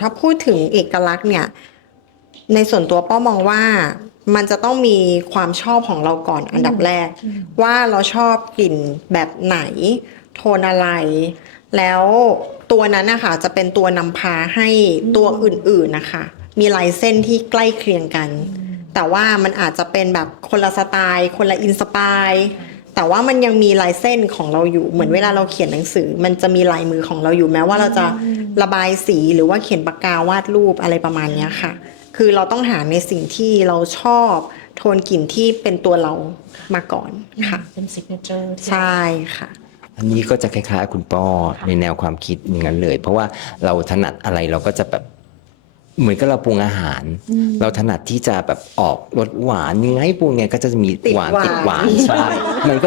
ถ้าพูดถึงเอกลักษณ์เนี่ยในส่วนตัวป้อมองว่ามันจะต้องมีความชอบของเราก่อนอันดับแรกว่าเราชอบกลิ่นแบบไหนโทนอะไรแล้วตัวนั้นนะคะจะเป็นตัวนำพาให้ตัวอื่นๆนะคะมีลายเส้นที่ใกล้เคียงกัน แต่ว่ามันอาจจะเป็นแบบคนละสไตล์คนละอินสปายแต่ว่ามันยังมีลายเส้นของเราอยู่เหมือนเวลาเราเขียนหนังสือมันจะมีลายมือของเราอยู่แม้ว่าเราจะระบายสีหรือว่าเขียนปากกาวาดรูปอะไรประมาณเนี้ยค่ะคือเราต้องหาในสิ่งที่เราชอบโทนกลิ่นที่เป็นตัวเรามาก่อนค่ะ เป็นซิกเนเจอร์ ใช่ค่ะ อันนี้ก็จะคล้ายๆคุณป้อในแนวความคิดอย่างนั้นเลย เพราะว่าเราถนัดอะไรเราก็จะแบบเหมือนกับเราปรุงอาหาร เราถนัดที่จะแบบออกรสหวานยังไงปรุงไงก็จะมีหวาน ติ ติ ด ด หวาวหาน นใช่มัน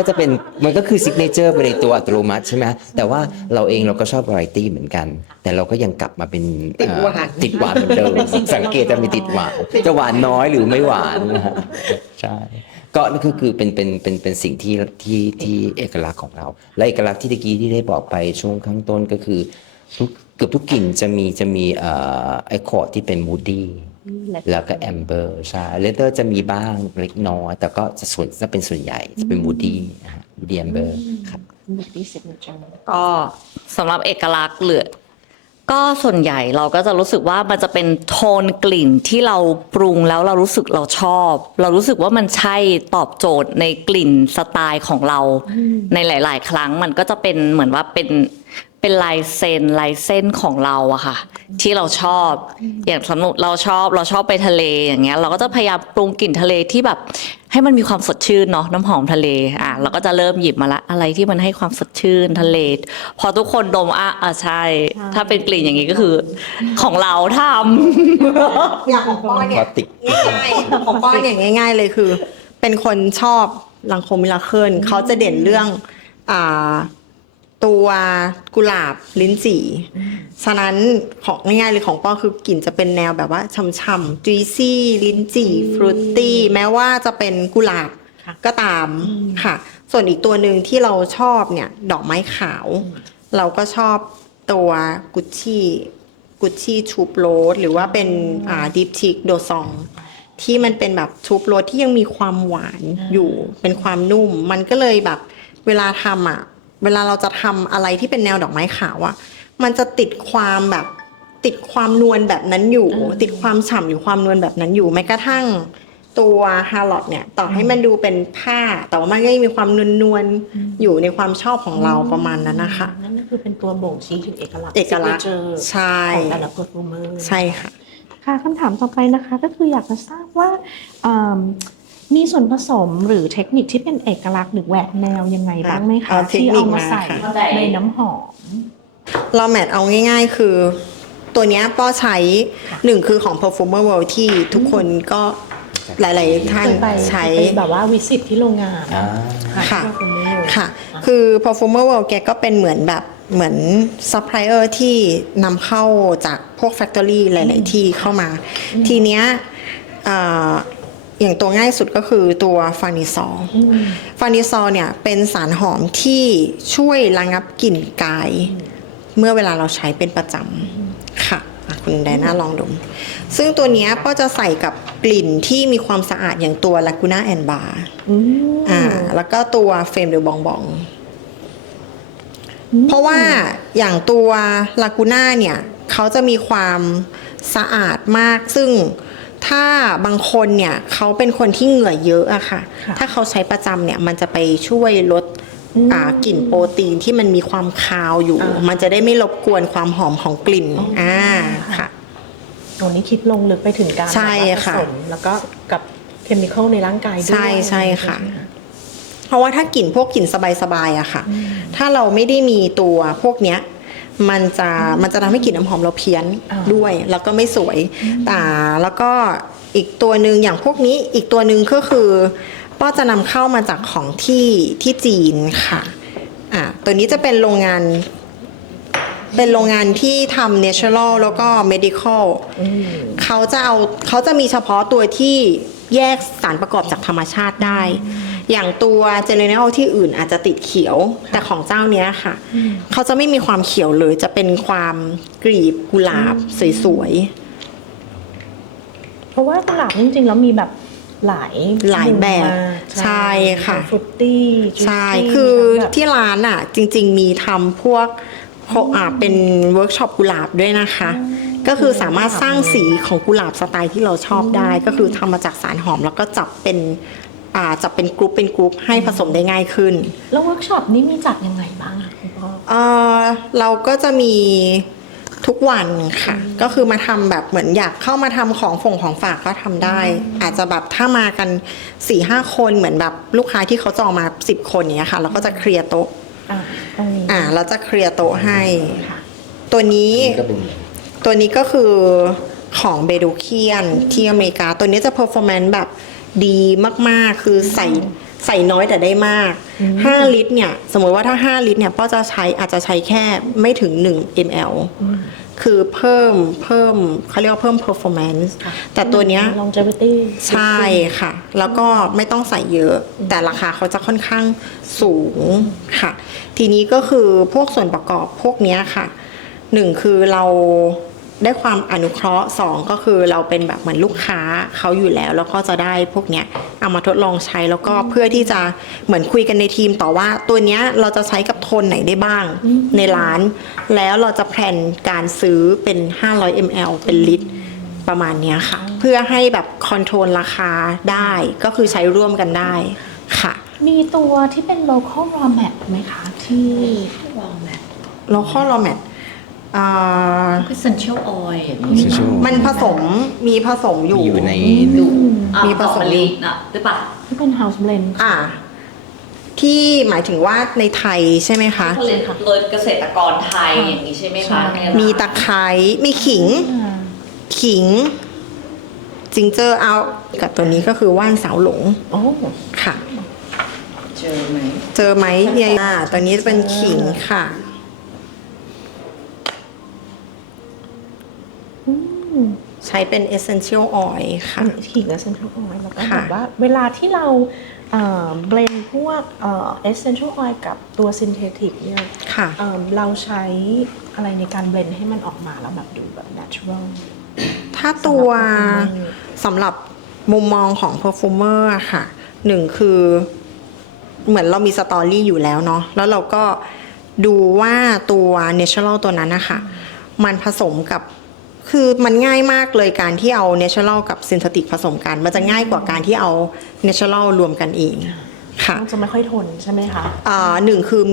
ก็คือซิกเนเจอร์ไปในตัวอัตโนมัติใช่ไหมแต่ว่าเราเองเราก็ชอบวาไรตี้เหมือนกัน แต่เราก็ยังกลับมาเป็น ติดหวาน ติดหวานเหมือนเดิมสังเกตจะมีติดหวานจะหวานน้อยหรือไม่หวานนะฮะใช่ก็นั่นคือเป็นสิ่งที่เอกลักษณ์ของเรา และเอกลักษณ์ที่ตะกี้ที่ได้บอกไปช่วงข้างต้นก็คือเกือบทุกกลิ่นจะมีไอคอร์ดที่เป็นมูดี้แล้วก็แอมเบอร์ใช่เลเตอร์จะมีบ้างเล็กน้อยแต่ก็จะเป็นส่วนใหญ่จะเป็นมูดี้มูดี้แอมเบอร์ครับ ก็สำหรับเอกลักษณ์หรือก็ส่วนใหญ่เราก็จะรู้สึกว่ามันจะเป็นโทนกลิ่นที่เราปรุงแล้วเรารู้สึกเราชอบ เรารู้สึกว่ามันใช่ตอบโจทย์ในกลิ่นสไตล์ของเราในหลาย ๆ ครั้งมันก็จะเป็นเหมือนว่าเป็นลายเส้นของเราอะค่ะ ที่เราชอบอย่างสมมติเราชอบไปทะเลอย่างเงี้ยเราก็จะพยายามปรุงกลิ่นทะเลที่แบบให้มันมีความสดชื่นเนาะน้ำหอมทะเลเราก็จะเริ่มหยิบมาละอะไรที่มันให้ความสดชื่นทะเลพอทุกคนดมใช่ ถ้าเป็นกลิ่นอย่างนี้ก็คือของเราทำ อย่างของป้อนเนี่ย Plastic ง่ายๆของป้อนอย่างง่าย ๆ เลยคือ เป็นคนชอบลังโคมิลาเคิลเขาจะเด่นเรื่องตัวกุหลาบลิ้นจี่ฉะนั้นของง่ายๆเลยของป้อคือกลิ่นจะเป็นแนวแบบว่าช่ำๆจุยซี่ลิ้นจี่ฟรุตตี้แม้ว่าจะเป็นกุหลาบก็ตามค่ะ ส่วนอีกตัวหนึ่งที่เราชอบเนี่ยดอกไม้ขาว เราก็ชอบตัวกุชชี่ชูบโรสหรือว่าเป็นดิปชิกโดซองที่มันเป็นแบบชูบโรสที่ยังมีความหวานอยู่เป็นความนุ่มมันก็เลยแบบเวลาทำเวลาเราจะทำอะไรที่เป็นแนวดอกไม้ขาวมันจะติดความนวลแบบนั้นอยู่ติดความฉ่ำอยู่ความนวลแบบนั้นอยู่แม้กระทั่งตัวฮาร์ลอตเนี่ยต่อให้มันดูเป็นผ้าแต่ว่ามันก็ยังมีความนวลๆอยู่ในความชอบของเราประมาณนั้นนะคะ นั่นก็คือเป็นตัวบ่งชี้ถึงเอกลักษณ์ signature ใช่ ของแต่ละ perfumer ใช่ค่ะ ค่ะคำถามต่อไปนะคะก็คืออยากจะทราบว่ามีส่วนผสมหรือเทคนิคที่เป็นเอกลักษณ์หรือแหวกแนวยังไงบ้างไหมคะ เอาเทค ที่ นิ เอา ค มา มา ใส่ ค่ะ ในน้ำหอม เราแมทเอาง่ายๆคือตัวเนี้ยป้อใช้หนึ่งคือของ Perfumer World ที่ทุกคนก็หลายๆท่าน เคยไป ใช้ ไปแบบว่าวิสิตที่โรงงาน ค่ะ ที่ Perfumer ค่ะ คือ Perfumer World แกก็เป็นเหมือนซัพพลายเออร์ที่นำเข้าจากพวกแฟคทอรี่หลายๆที่เข้ามา ทีเนี้ยอย่างตัวง่ายสุดก็คือตัวฟานิซอลเนี่ยเป็นสารหอมที่ช่วยระงับกลิ่นกาย เมื่อเวลาเราใช้เป็นประจำค่ะคุณไดน่าลองดม ซึ่งตัวเนี้ยก็จะใส่กับกลิ่นที่มีความสะอาดอย่างตัวลากูน่าแอนบาร์แล้วก็ตัวเฟรมเดลบองบอง เพราะว่าอย่างตัวลากูน่าเนี่ยเขาจะมีความสะอาดมากซึ่งถ้าบางคนเนี่ยเขาเป็นคนที่เหงื่อเยอะอะค่ะ ถ้าเขาใช้ประจำเนี่ยมันจะไปช่วยลดกลิ่นโปรตีนที่มันมีความคาวอยู่ มันจะได้ไม่รบกวนความหอมของกลิ่นค่ะ ตัวนี้คิดลงลึกไปถึงการ ใช่ แบบว่าผ ค่ะ สมแล้วก็กับเคมีคอลในร่างกายด้วย ใช่ค่ะ เพราะว่าถ้ากลิ่นพวกกลิ่นสบายๆอะค่ะ ถ้าเราไม่ได้มีตัวพวกเนี้ยมันจะทำให้กลิ่นน้ำหอมเราเพี้ยนด้วยแล้วก็ไม่สวยแล้วก็อีกตัวหนึ่งอย่างพวกนี้อีกตัวหนึ่งก็คือป้อจะนำเข้ามาจากของที่จีนค่ะตัวนี้จะเป็นโรงงานที่ทำ natural แล้วก็ medical เขาจะมีเฉพาะตัวที่แยกสารประกอบจากธรรมชาติได้ อย่างตัวเจเนเรลที่อื่นอาจจะติดเขียวแต่ของเจ้าเนี้ยค่ะเขาจะไม่มีความเขียวเลยจะเป็นความกลีบกุหลาบสวยๆ เพราะว่ากุหลาบจริงๆแล้วมีแบบหลายแบบ มุมมาก ใช่ค่ะ ฟรุตตี้ ใช่คือที่ร้านจริงๆมีทำพวกเป็นเวิร์กช็อปกุหลาบด้วยนะคะ ก็คือสามารถสร้างสีของกุหลาบสไตล์ที่เราชอบได้ ก็คือทำมาจากสารหอมแล้วก็จับเป็นกรุ๊ปให้ผสมได้ง่ายขึ้น แล้วเวิร์กช็อปนี้มีจัดยังไงบ้างคะคุณพ่อ เราก็จะมีทุกวันค่ะ ก็คือมาทำแบบเหมือนอยากเข้ามาทำของฝากก็ทำได้ อาจจะแบบถ้ามากัน 4-5 คนเหมือนแบบลูกค้าที่เขาจองมา10 คนเนี้ยค่ะเราก็จะเคลียร์โต๊ะ ตรงนี้ เราจะเคลียร์โต๊ะให้ ตัวนี้ ก็เป็น ตัวนี้ก็คือของเบดูเคียนที่อเมริกา ตัวนี้จะเพอร์ฟอร์แมนซ์แบบดีมากๆ คือใส่น้อยแต่ได้มาก 5 ลิตรเนี่ย สมมติว่าถ้า 5 ลิตรเนี่ยป้อจะอาจจะใช้แค่ไม่ถึง 1 ml คือเพิ่มเขาเรียกว่าเพิ่ม performance แต่ตัวเนี้ย longevity ใช่ค่ะ แล้วก็ไม่ต้องใส่เยอะ แต่ราคาเขาจะค่อนข้างสูงค่ะ ทีนี้ก็คือพวกส่วนประกอบพวกเนี้ยค่ะหนึ่งคือเราได้ความอนุเคราะห์สองก็คือเราเป็นแบบเหมือนลูกค้าเขาอยู่แล้ว แล้วก็จะได้พวกเนี้ยเอามาทดลองใช้แล้วก็เพื่อที่จะเหมือนคุยกันในทีมต่อว่าตัวเนี้ยเราจะใช้กับโทนไหนได้บ้างในร้าน แล้วเราจะแพลนการซื้อเป็น500 ml เป็นลิตรประมาณเนี้ยค่ะ เพื่อให้แบบคอนโทรลราคาได้ก็คือใช้ร่วมกันได้ค่ะ มีตัวที่เป็น local raw mat ไหมคะที่ raw mat local raw mat essential oil อย่างนี้ Essential มันมีผสมอยู่ อยู่ใน มีผสม นะหรือเปล่า ที่เป็น house blend ที่หมายถึงว่าในไทยใช่ไหมคะ เลยเกษตรกรไทยอย่างนี้ใช่ไหมคะ มีตะไคร้มีขิงจิงเจอร์เอากับตัวนี้ก็คือว่านสาวหลง โอ้ ค่ะ เจอไหม เจอไหมเนี่ยตัวนี้จะเป็นขิงค่ะ ใช้เป็น essential oil ค่ะ ขิง essential oil แล้วก็ ค่ะ แบบว่าเวลาที่เราเบลนพวกessential oil กับตัว synthetic เนี่ย ค่ะ เราใช้อะไรในการเบลนให้มันออกมาแล้วแบบดูแบบ natural ถ้าตัวสำหรับมุมมองของ perfumer อะค่ะหนึ่งคือเหมือนเรามีสตอรี่อยู่แล้วเนาะแล้วเราก็ดูว่าตัว natural ตัวนั้นนะคะมันผสมกับคือมันง่ายมากเลยการที่เอา natural กับ synthetic ผสมกัน มันจะง่ายกว่าการที่เอา natural รวมกันเองค่ะ มันจะไม่ค่อยทนใช่ไหมคะ หนึ่งคือ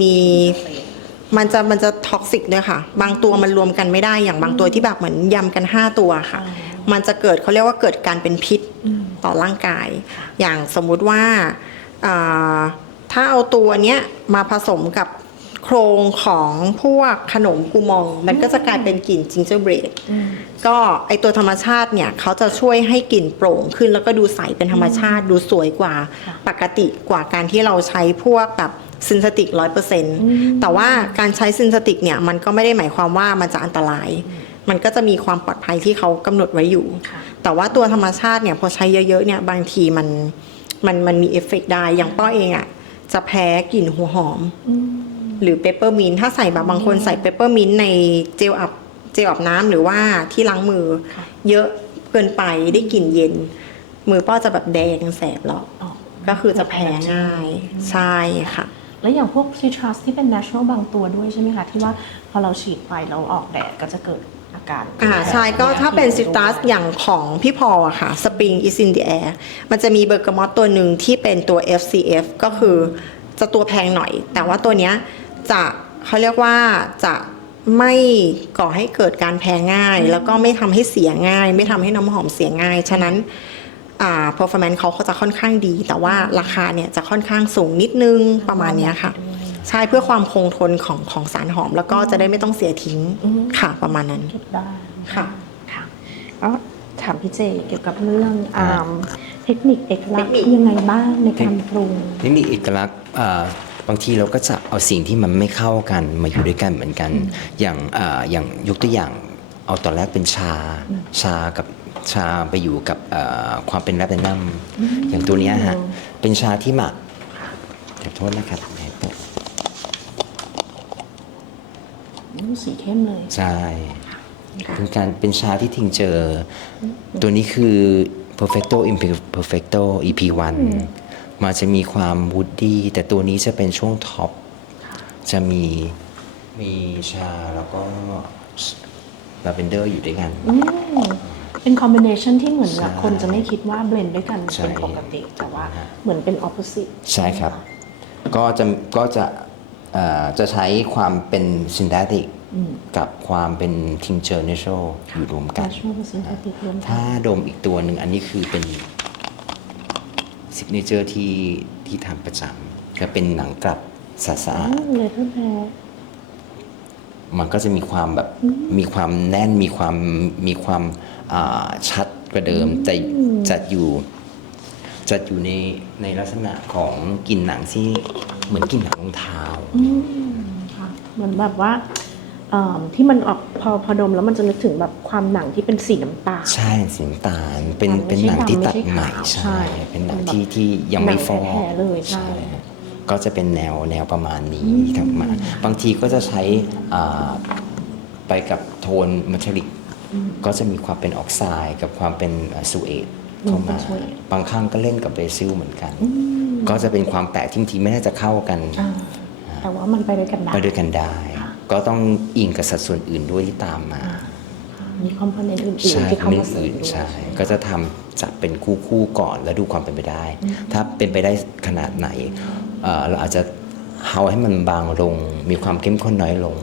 มันจะท็อกซิกด้วยค่ะ บางตัวมันรวมกันไม่ได้อย่างบางตัวที่แบบเหมือนยำกัน5ตัวค่ะ มันจะเกิดเขาเรียกว่าเกิดการเป็นพิษต่อร่างกาย อย่างสมมุติว่าถ้าเอาตัวเนี้ยมาผสมกับโครงของพวกขนมกูมอง มันก็จะกลายเป็นกลิ่นจิงเจอร์เบรดก็ไอตัวธรรมชาติเนี่ยเขาจะช่วยให้กลิ่นโปร่งขึ้นแล้วก็ดูใสเป็นธรรมชาติดูสวยกว่าปกติกว่าการที่เราใช้พวกแบบซินเทติก100%แต่ว่าการใช้ซินเทติกเนี่ยมันก็ไม่ได้หมายความว่ามันจะอันตราย มันก็จะมีความปลอดภัยที่เขากำหนดไว้อยู่ แต่ว่าตัวธรรมชาติเนี่ยพอใช้เยอะๆเนี่ยบางทีมันมีเอฟเฟกต์ได้อย่างป้อเองอ่ะจะแพ้กลิ่นหัวหอมหรือเปปเปอร์มินท์ถ้าใส่แบบบางคนใส่เปปเปอร์มินท์ในเจลอาบน้ำหรือว่าที่ล้างมือเยอะเกินไปได้กลิ่นเย็น มือป้อจะแบบแดงแสบแล้วก็คือจะแพ้ง่ายใช่ค่ะ แล้วอย่างพวกซิตรัสที่เป็น natural บางตัวด้วยใช่ไหมคะ ที่ว่าพอเราฉีดไปเราออกแดดก็จะเกิดอาการ ใช่ก็ถ้าเป็นซิตรัสอย่างของพี่พออะค่ะ Spring is in the air มันจะมีเบอร์กามอตตัวหนึ่งที่เป็นตัว FCF ก็คือจะตัวแพงหน่อย แต่ว่าตัวเนี้ยจะเขาเรียกว่าจะไม่ก่อให้เกิดการแพ้ง่าย แล้วก็ไม่ทำให้เสียง่าย ไม่ทำให้น้ำหอมเสียง่าย ฉะนั้นperformance เขาจะค่อนข้างดี แต่ว่าราคาเนี่ยจะค่อนข้างสูงนิดนึงประมาณเนี้ยค่ะ ใช่เพื่อความคงทนของสารหอมแล้วก็จะได้ไม่ต้องเสียทิ้งค่ะประมาณนั้น เก็บได้ ค่ะ ค่ะแล้วถามพี่เจเกี่ยวกับเรื่องเทคนิคเอกลักษณ์ยังไงบ้างในการปรุง เทคนิคเอกลักษณ์บางทีเราก็จะเอาสิ่งที่มันไม่เข้ากันมาอยู่ด้วยกันเหมือนกัน อย่างยกตัวอย่างเอาตอนแรกเป็นชากับชาไปอยู่กับความเป็นแลเวนดัมอย่างตัวเนี้ยฮะเป็นชาที่หมักขอโทษนะครับ สีเข้มเลย ใช่เป็นชาที่ทิ้งเจอ ตัวนี้คือ perfecto imperfecto EP1 มันจะมีความวูดดี้แต่ตัวนี้จะเป็นช่วงท็อปจะมีชาแล้วก็ ลาเวนเดอร์อยู่ด้วยกัน เป็นคอมบิเนชันที่เหมือน ใช่ แบบคนจะไม่คิดว่าเบลนด์ด้วยกัน ใช่ เป็นปกติ แต่ว่าเหมือนเป็นออปโ s ิ t ใช่ครับ ก็จะใช้ความเป็นซินแทติกกับความเป็นทิงเจอร์เนเชอรัลอยู่รวมกัน natural กับ synthetic รวมกัน ถ้าโดมอีกตัวหนึ่งอันนี้คือเป็นซิกเนเจอร์ที่ทำประจำจะเป็นหนังกลับสา เลยเพิ่มแพ้ มันก็จะมีความแบบมีความแน่นมีความชัดกว่าเดิม แต่จัดอยู่ในลักษณะของกลิ่นหนังที่เหมือนกลิ่นหนังรองเท้า ค่ะเหมือนแบบว่าที่มันออกพอดมแล้วมันจะนึกถึงแบบความหนังที่เป็นสีน้ำตาล ใช่สีน้ำตาลเป็น ไม่ เป็น ใช่ หนังที่ ดำ ตัด ไม่ใช่ ใหม่ ขาว ใช่ ใช่ เป็นหนัง เป็นแบบ ที่ยังไม่ฟอก หนังแท้ๆเลยใช่ ก็จะเป็นแนวประมาณนี้ที่ทำมาบางทีก็จะใช้ไปกับโทนเมทัลลิกก็จะมีความเป็นออกไซด์กับความเป็นซูเอตเข้ามา เป็นซูเอต บางครั้งก็เล่นกับเบซิลเหมือนกัน ก็จะเป็นความแปลกที่บางทีไม่น่าจะเข้ากัน แต่ว่ามันไปด้วยกันได้ ไปด้วยกันได้ ก็ต้องอิงกับสัดส่วนอื่นด้วยที่ตามมา มีคอมโพเนนต์อื่น ใช่ ๆที่เข้า ไม่ มาเสริ อื่ ม น ด้วย ใช่ก็จะทำจับเป็นคู่ก่อนแล้วดูความเป็นไปได้ ถ้าเป็นไปได้ขนาดไหนเราอาจจะเฮาให้มันบางลง มีความเข้มข้นน้อยลง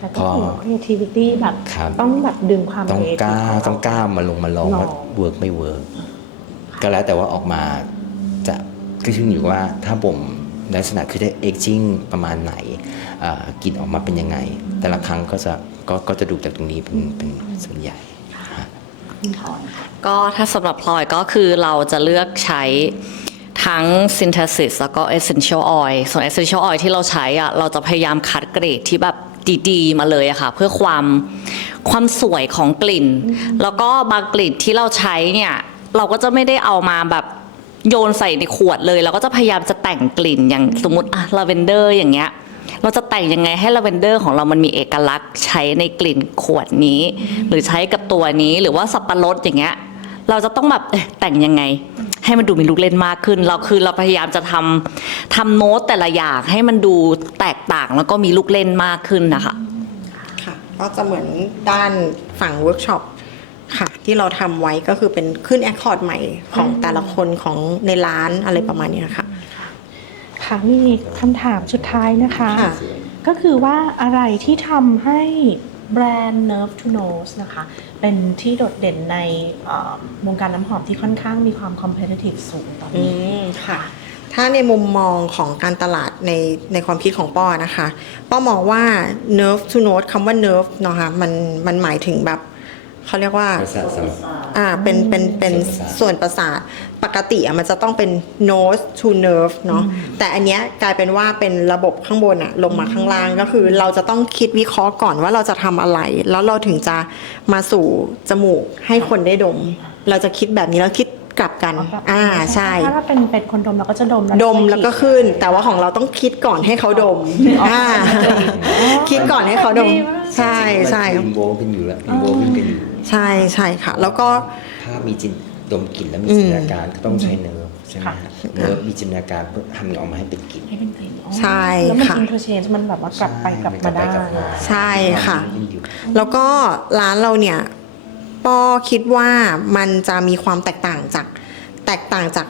แต่ก็ถือว่า creativity แบบ ครับ ต้องแบบดึงความ ต้อง creative กล้า ของเร ต้องกล้ามาลอง ลอง ว่าเวิร์กไม่เวิร์กก็แล้วแต่ว่าออกมาจะขึ้นอยู่ว่าถ้าบ่มลักษณะคือได้เอ็กจิ้งประมาณไหนกลิ่นออกมาเป็นยังไง แต่ละครั้งก็จะดูจากตรงนี้เป็นส่วนใหญ่ คุณพลอย ก็ถ้าสำหรับพลอยก็คือเราจะเลือกใช้ทั้ง synthesis แล้วก็ essential oil ส่วน essential oil ที่เราใช้อะเราจะพยายามคัดเกรดที่แบบดีๆมาเลยอะค่ะเพื่อความสวยของกลิ่น แล้วก็บางกลิ่นที่เราใช้เนี่ยเราก็จะไม่ได้เอามาแบบโยนใส่ในขวดเลยเราก็จะพยายามจะแต่งกลิ่นอย่างสมมติอะลาเวนเดอร์อย่างเงี้ยเราจะแต่งยังไงให้ลาเวนเดอร์ของเรามันมีเอกลักษณ์ใช้ในกลิ่นขวดนี้ หรือใช้กับตัวนี้หรือว่าสับปะรดอย่างเงี้ยเราจะต้องแบบแต่งยังไงให้มันดูมีลูกเล่นมากขึ้นเราพยายามจะทำโน้ตแต่ละอย่างให้มันดูแตกต่างแล้วก็มีลูกเล่นมากขึ้นนะคะ ค่ะก็จะเหมือนด้านฝั่งเวิร์กช็อปค่ะ ที่เราทำไว้ก็คือเป็นขึ้นแอคคอร์ดใหม่ของแต่ละคนของในร้านอะไรประมาณเนี้ยค่ะ ค่ะมีคำถามสุดท้ายนะคะ ค่ะ ก็คือว่าอะไรที่ทำให้แบรนด์ Nerve to Nose นะคะ เป็นที่โดดเด่นในวงการน้ำหอมที่ค่อนข้างมีความ competitive สูงตอนนี้ ค่ะ ถ้าในมุมมองของการตลาดในความคิดของป้อนะคะ ป้อมองว่า nerve to note คำว่า nerve เนาะค่ะมันหมายถึงแบบเขาเรียกว่า ประสาทสัมผัส เป็นส่วนประสาทปกติมันจะต้องเป็น nose to nerve เนาะแต่อันเนี้ยกลายเป็นว่าเป็นระบบข้างบนลงมาข้างล่างก็คือเราจะต้องคิดวิเคราะห์ก่อนว่าเราจะทำอะไร แล้วเราถึงจะมาสู่จมูกให้คนได้ดม เราจะคิดแบบนี้แล้วคิดกลับกันใช่ ถ้าเป็นคนดมเราก็จะดม ดมแล้วก็ขึ้น แต่ว่าของเราต้องคิดก่อนให้เขาดมคิดก่อนให้เขาดม ใช่ใช่ อินโวเป็นอยู่แล้วอินโวเป็นอยู่ ใช่ใช่ค่ะ แล้วก็ ถ้ามีดมกลิ่นแล้วมีจินตนาการก็ต้องใช้เนิร์ฟใช่ไหมฮะเนิร์ฟมีจินตนาการเพื่อทำออกมาให้เป็นกลิ่น ให้เป็นกลิ่น ใช่ แล้วมัน ค่ะ interchange มันแบบว่ากลับไปกลับมาได้ ใช่ค่ะ แล้วก็ร้านเราเนี่ยป้อคิดว่ามันจะมีความแตกต่างจาก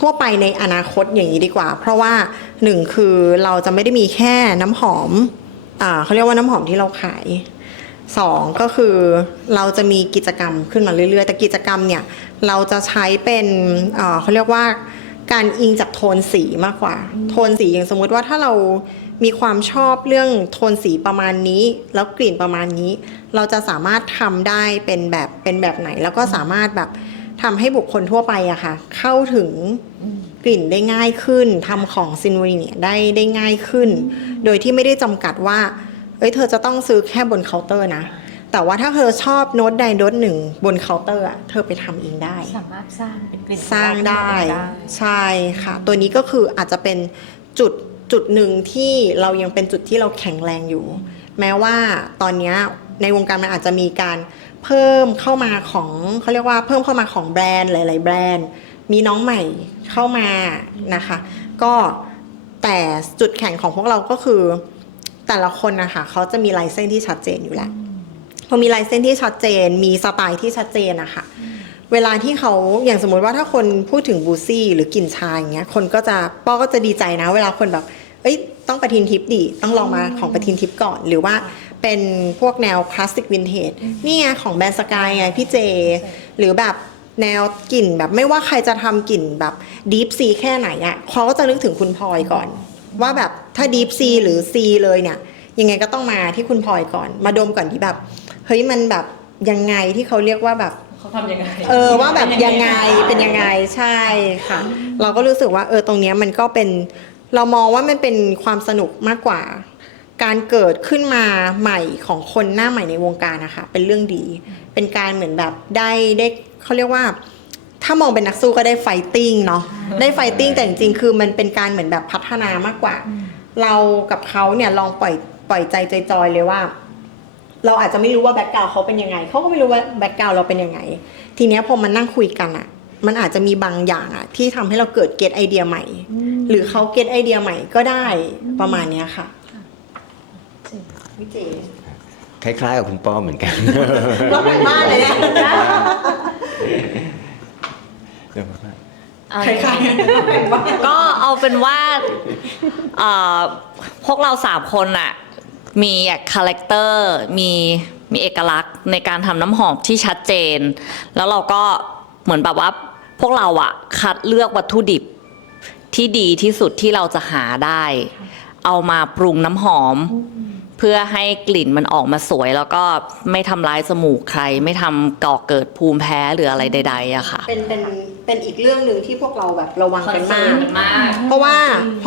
ทั่วไปในอนาคตอย่างนี้ดีกว่า เพราะว่าหนึ่งคือเราจะไม่ได้มีแค่น้ำหอมเขาเรียกว่าน้ำหอมที่เราขายสองก็คือเราจะมีกิจกรรมขึ้นมาเรื่อยๆแต่กิจกรรมเนี่ยเราจะใช้เป็นเขาเรียกว่าการอิงจากโทนสีมากกว่า โทนสีอย่างสมมุติว่าถ้าเรามีความชอบเรื่องโทนสีประมาณนี้แล้วกลิ่นประมาณนี้ เราจะสามารถทำได้เป็นแบบไหน แล้วก็สามารถแบบทำให้บุคคลทั่วไปอะค่ะเข้าถึงกลิ่นได้ง่ายขึ้นทำของซินวรีเนี่ยได้ง่ายขึ้น โดยที่ไม่ได้จำกัดว่าเธอจะต้องซื้อแค่บนเคาน์เตอร์นะแต่ว่าถ้าเธอชอบโน้ตใดโน้ตหนึ่งบนเคาน์เตอร์อะเธอไปทำเองได้ สามารถสร้างเป็นกลิ่น สร้างได้ใช่ค่ะ ตัวนี้ก็คืออาจจะเป็นจุดหนึ่งที่เรายังเป็นจุดที่เราแข็งแรงอยู่ แม้ว่าตอนนี้ในวงการมันอาจจะมีการเพิ่มเข้ามาของเขาเรียกว่าเพิ่มเข้ามาของแบรนด์หลายๆแบรนด์มีน้องใหม่เข้ามานะคะก็แต่จุดแข็งของพวกเราก็คือแต่ละคนนะคะเขาจะมีลายเส้นที่ชัดเจนอยู่แล้ว พอมีลายเส้นที่ชัดเจนมีสไตล์ที่ชัดเจนนะคะเวลาที่เขาอย่างสมมุติว่าถ้าคนพูดถึงบูซี่หรือกลิ่นชาอย่างเงี้ยคนก็จะป้อก็จะดีใจนะเวลาคนแบบเอ้ยต้องประทินทิพย์ดิต้องลองมาของประทินทิพย์ก่อนหรือว่าเป็นพวกแนวคลาสสิกวินเทจนี่ไงของแบรนด์สกายไงพี่เจหรือแบบแนวกลิ่นแบบไม่ว่าใครจะทำกลิ่นแบบดีฟซีแค่ไหนอ่ะเขาก็จะนึกถึงคุณพลอยก่อนว่าแบบถ้าดีฟซีหรือซีเลยเนี่ยยังไงก็ต้องมาที่คุณพลอยก่อนมาดมก่อนที่แบบเฮ้ยมันแบบยังไงที่เขาเรียกว่าแบบเขาทำยังไงว่าแบบยังไงเป็นยังไงใช่ค่ะเราก็รู้สึกว่าตรงเนี้ยมันก็เป็นเรามองว่ามันเป็นความสนุกมากกว่าการเกิดขึ้นมาใหม่ของคนหน้าใหม่ในวงการนะคะเป็นเรื่องดีเป็นการเหมือนแบบได้เขาเรียกว่าถ้ามองเป็นนักสู้ก็ได้ไฟติ้งเนาะได้ไฟติ้งแต่จริงๆคือมันเป็นการเหมือนแบบพัฒนามากกว่าเรากับเขาเนี่ยลองปล่อยใจจอยๆเลยว่าเราอาจจะไม่รู้ว่าแบ็คกราวด์เขาเป็นยังไงเขาก็ไม่รู้ว่าแบ็คกราวด์เราเป็นยังไงทีเนี้ยพอมันนั่งคุยกันอ่ะมันอาจจะมีบางอย่างอ่ะที่ทำให้เราเกิดเก็ตไอเดียใหม่หรือเขาเก็ตไอเดียใหม่ก็ได้ประมาณเนี้ยค่ะพี่เจ คล้ายๆกับคุณป้อเหมือนกัน เราเป็นบ้านเลยเนี่ยคล้ายๆ ก็เอาเป็นว่าพวกเรา3 คนอะมีคาแรคเตอร์มีเอกลักษณ์ในการทำน้ำหอมที่ชัดเจน แล้วเราก็เหมือนแบบว่าพวกเราอะคัดเลือกวัตถุดิบที่ดีที่สุดที่เราจะหาได้ เอามาปรุงน้ำหอม เพื่อให้กลิ่นมันออกมาสวย แล้วก็ไม่ทำร้ายจมูกใคร ไม่ทำก่อเกิดภูมิแพ้หรืออะไรใดๆอะค่ะ เป็นอีกเรื่องหนึ่งที่พวกเราแบบระวังกันมาก มาก เพราะ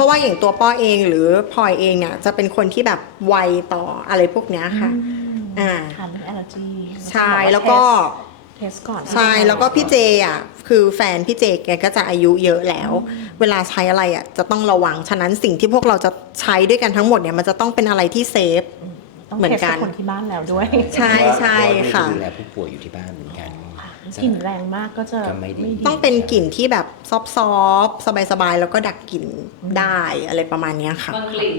ว่าอย่างตัวป้อเองหรือพลอยเองเนี่ยจะเป็นคนที่แบบไวต่ออะไรพวกเนี้ยค่ะทำให้ allergy ใช่แล้วก็ เทสก่อนใช่แล้วก็พี่เจอ่ะคือแฟนพี่เจแกก็จะอายุเยอะแล้ว เวลาใช้อะไรอ่ะจะต้องระวังฉะนั้นสิ่งที่พวกเราจะใช้ด้วยกันทั้งหมดเนี่ยมันจะต้องเป็นอะไรที่เซฟเหมือนกันคนที่บ้านแล้วด้วยใช่ใช่ค่ะดูแลผู้ป่วยอยู่ที่บ้านเหมือนกันกลิ่นแรงมากก็จะไม่ดีต้องเป็นกลิ่นที่แบบซอฟต์สบายๆแล้วก็ดักกลิ่นได้อะไรประมาณนี้ค่ะบางกลิ่น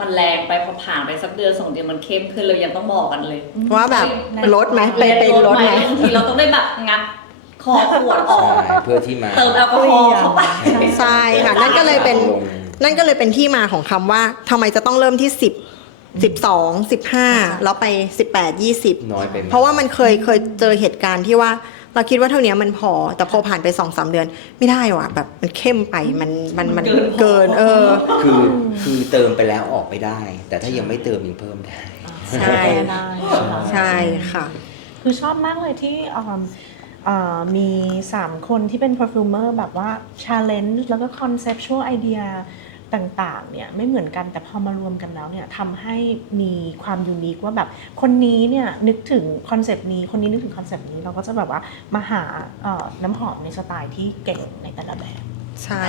มันแรงไปพอผ่านไปสักเดือน2 เดือนมันเข้มขึ้นเรายังต้องบอกกันเลยว่าแบบลดไหมเป็นลดไหมบางทีเราต้องได้แบบงัดคอขวดออกเพื่อที่มาเติมแอลกอฮอล์เข้าไปใช่ค่ะนั่นก็เลยเป็นที่มาของคำว่าทำไมจะต้องเริ่มที่10 12 15แล้วไป18 20น้อยไปเพราะว่ามันเคยเจอเหตุการณ์ที่ว่าเราคิดว่าเท่านี้มันพอแต่พอผ่านไป 2-3 เดือนไม่ได้ว่ะแบบมันเข้มไปมันเกินคือเติมไปแล้วออกไปได้ แต่ถ้ายังไม่เติมยังเพิ่มได้ใช่ใช่ค่ะคือชอบมากเลยที่มี3 คนที่เป็น perfumer แบบว่า challenge แล้วก็ conceptual idea ต่างๆเนี่ยไม่เหมือนกันแต่พอมารวมกันแล้วเนี่ยทำให้มีความยูนิคว่าแบบคนนี้เนี่ยนึกถึงคอนเซปต์นี้คนนี้นึกถึงคอนเซปต์นี้เราก็จะแบบว่ามาหาน้ำหอมในสไตล์ที่เก่งในแต่ละแบบใช่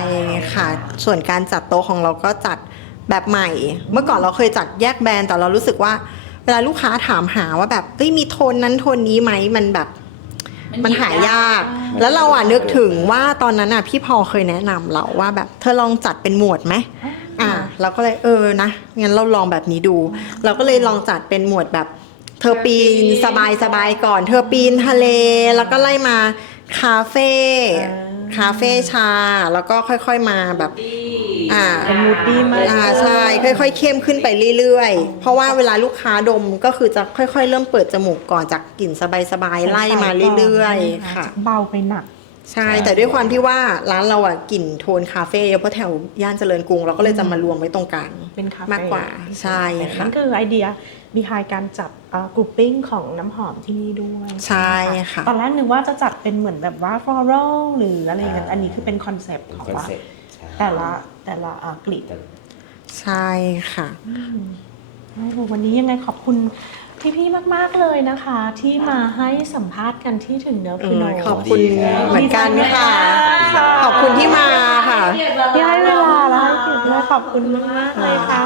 ค่ะส่วนการจัดโต๊ะของเราก็จัดแบบใหม่เมื่อก่อนเราเคยจัดแยกแบรนด์แต่เรารู้สึกว่าเวลาลูกค้าถามหาว่าแบบมีโทนนั้นโทนนี้ไหมมันแบบมันหายากแล้วเรานึกถึงว่าตอนนั้นพี่พอเคยแนะนำเราว่าแบบเธอลองจัดเป็นหมวดไหมเราก็เลยนะงั้นเราลองแบบนี้ดูเราก็เลยลองจัดเป็นหมวดแบบเธอปีนสบายก่อนเธอปีนทะเลแล้วก็ไล่มาคาเฟ่ชาแล้วก็ค่อยๆมาแบบมูดดี้มากใช่ค่อยๆเข้มขึ้นไปเรื่อยๆเพราะว่าเวลาลูกค้าดมก็คือจะค่อยๆเริ่มเปิดจมูกก่อนจากกลิ่นสบายๆไล่มาเรื่อยๆค่ะเบาไปหนักใช่แต่ด้วยความที่ว่าร้านเรากลิ่นโทนคาเฟ่เยอะเพราะแถวย่านเจริญกรุงเราก็เลยจะมารวมไว้ตรงกลางเป็นคาเฟ่มากกว่าใช่ค่ะนั่นคือไอเดียbehind การจัดกรุ๊ปปิ้งของน้ำหอมที่นี่ด้วยใช่ค่ะตอนแรกนึกว่าจะจัดเป็นเหมือนแบบว่า floral หรืออะไรอย่างนั้นอันนี้คือเป็นคอนเซปต์ของว่าแต่ละกลิ่นใช่ค่ะวันนี้ยังไงขอบคุณพี่ๆมากๆเลยนะคะที่มาให้สัมภาษณ์กันที่ถึงเนื้อพี่น้องขอบคุณเหมือนกันค่ะขอบคุณที่มาค่ะที่ให้เวลาแล้วขอบคุณมากเลยค่ะ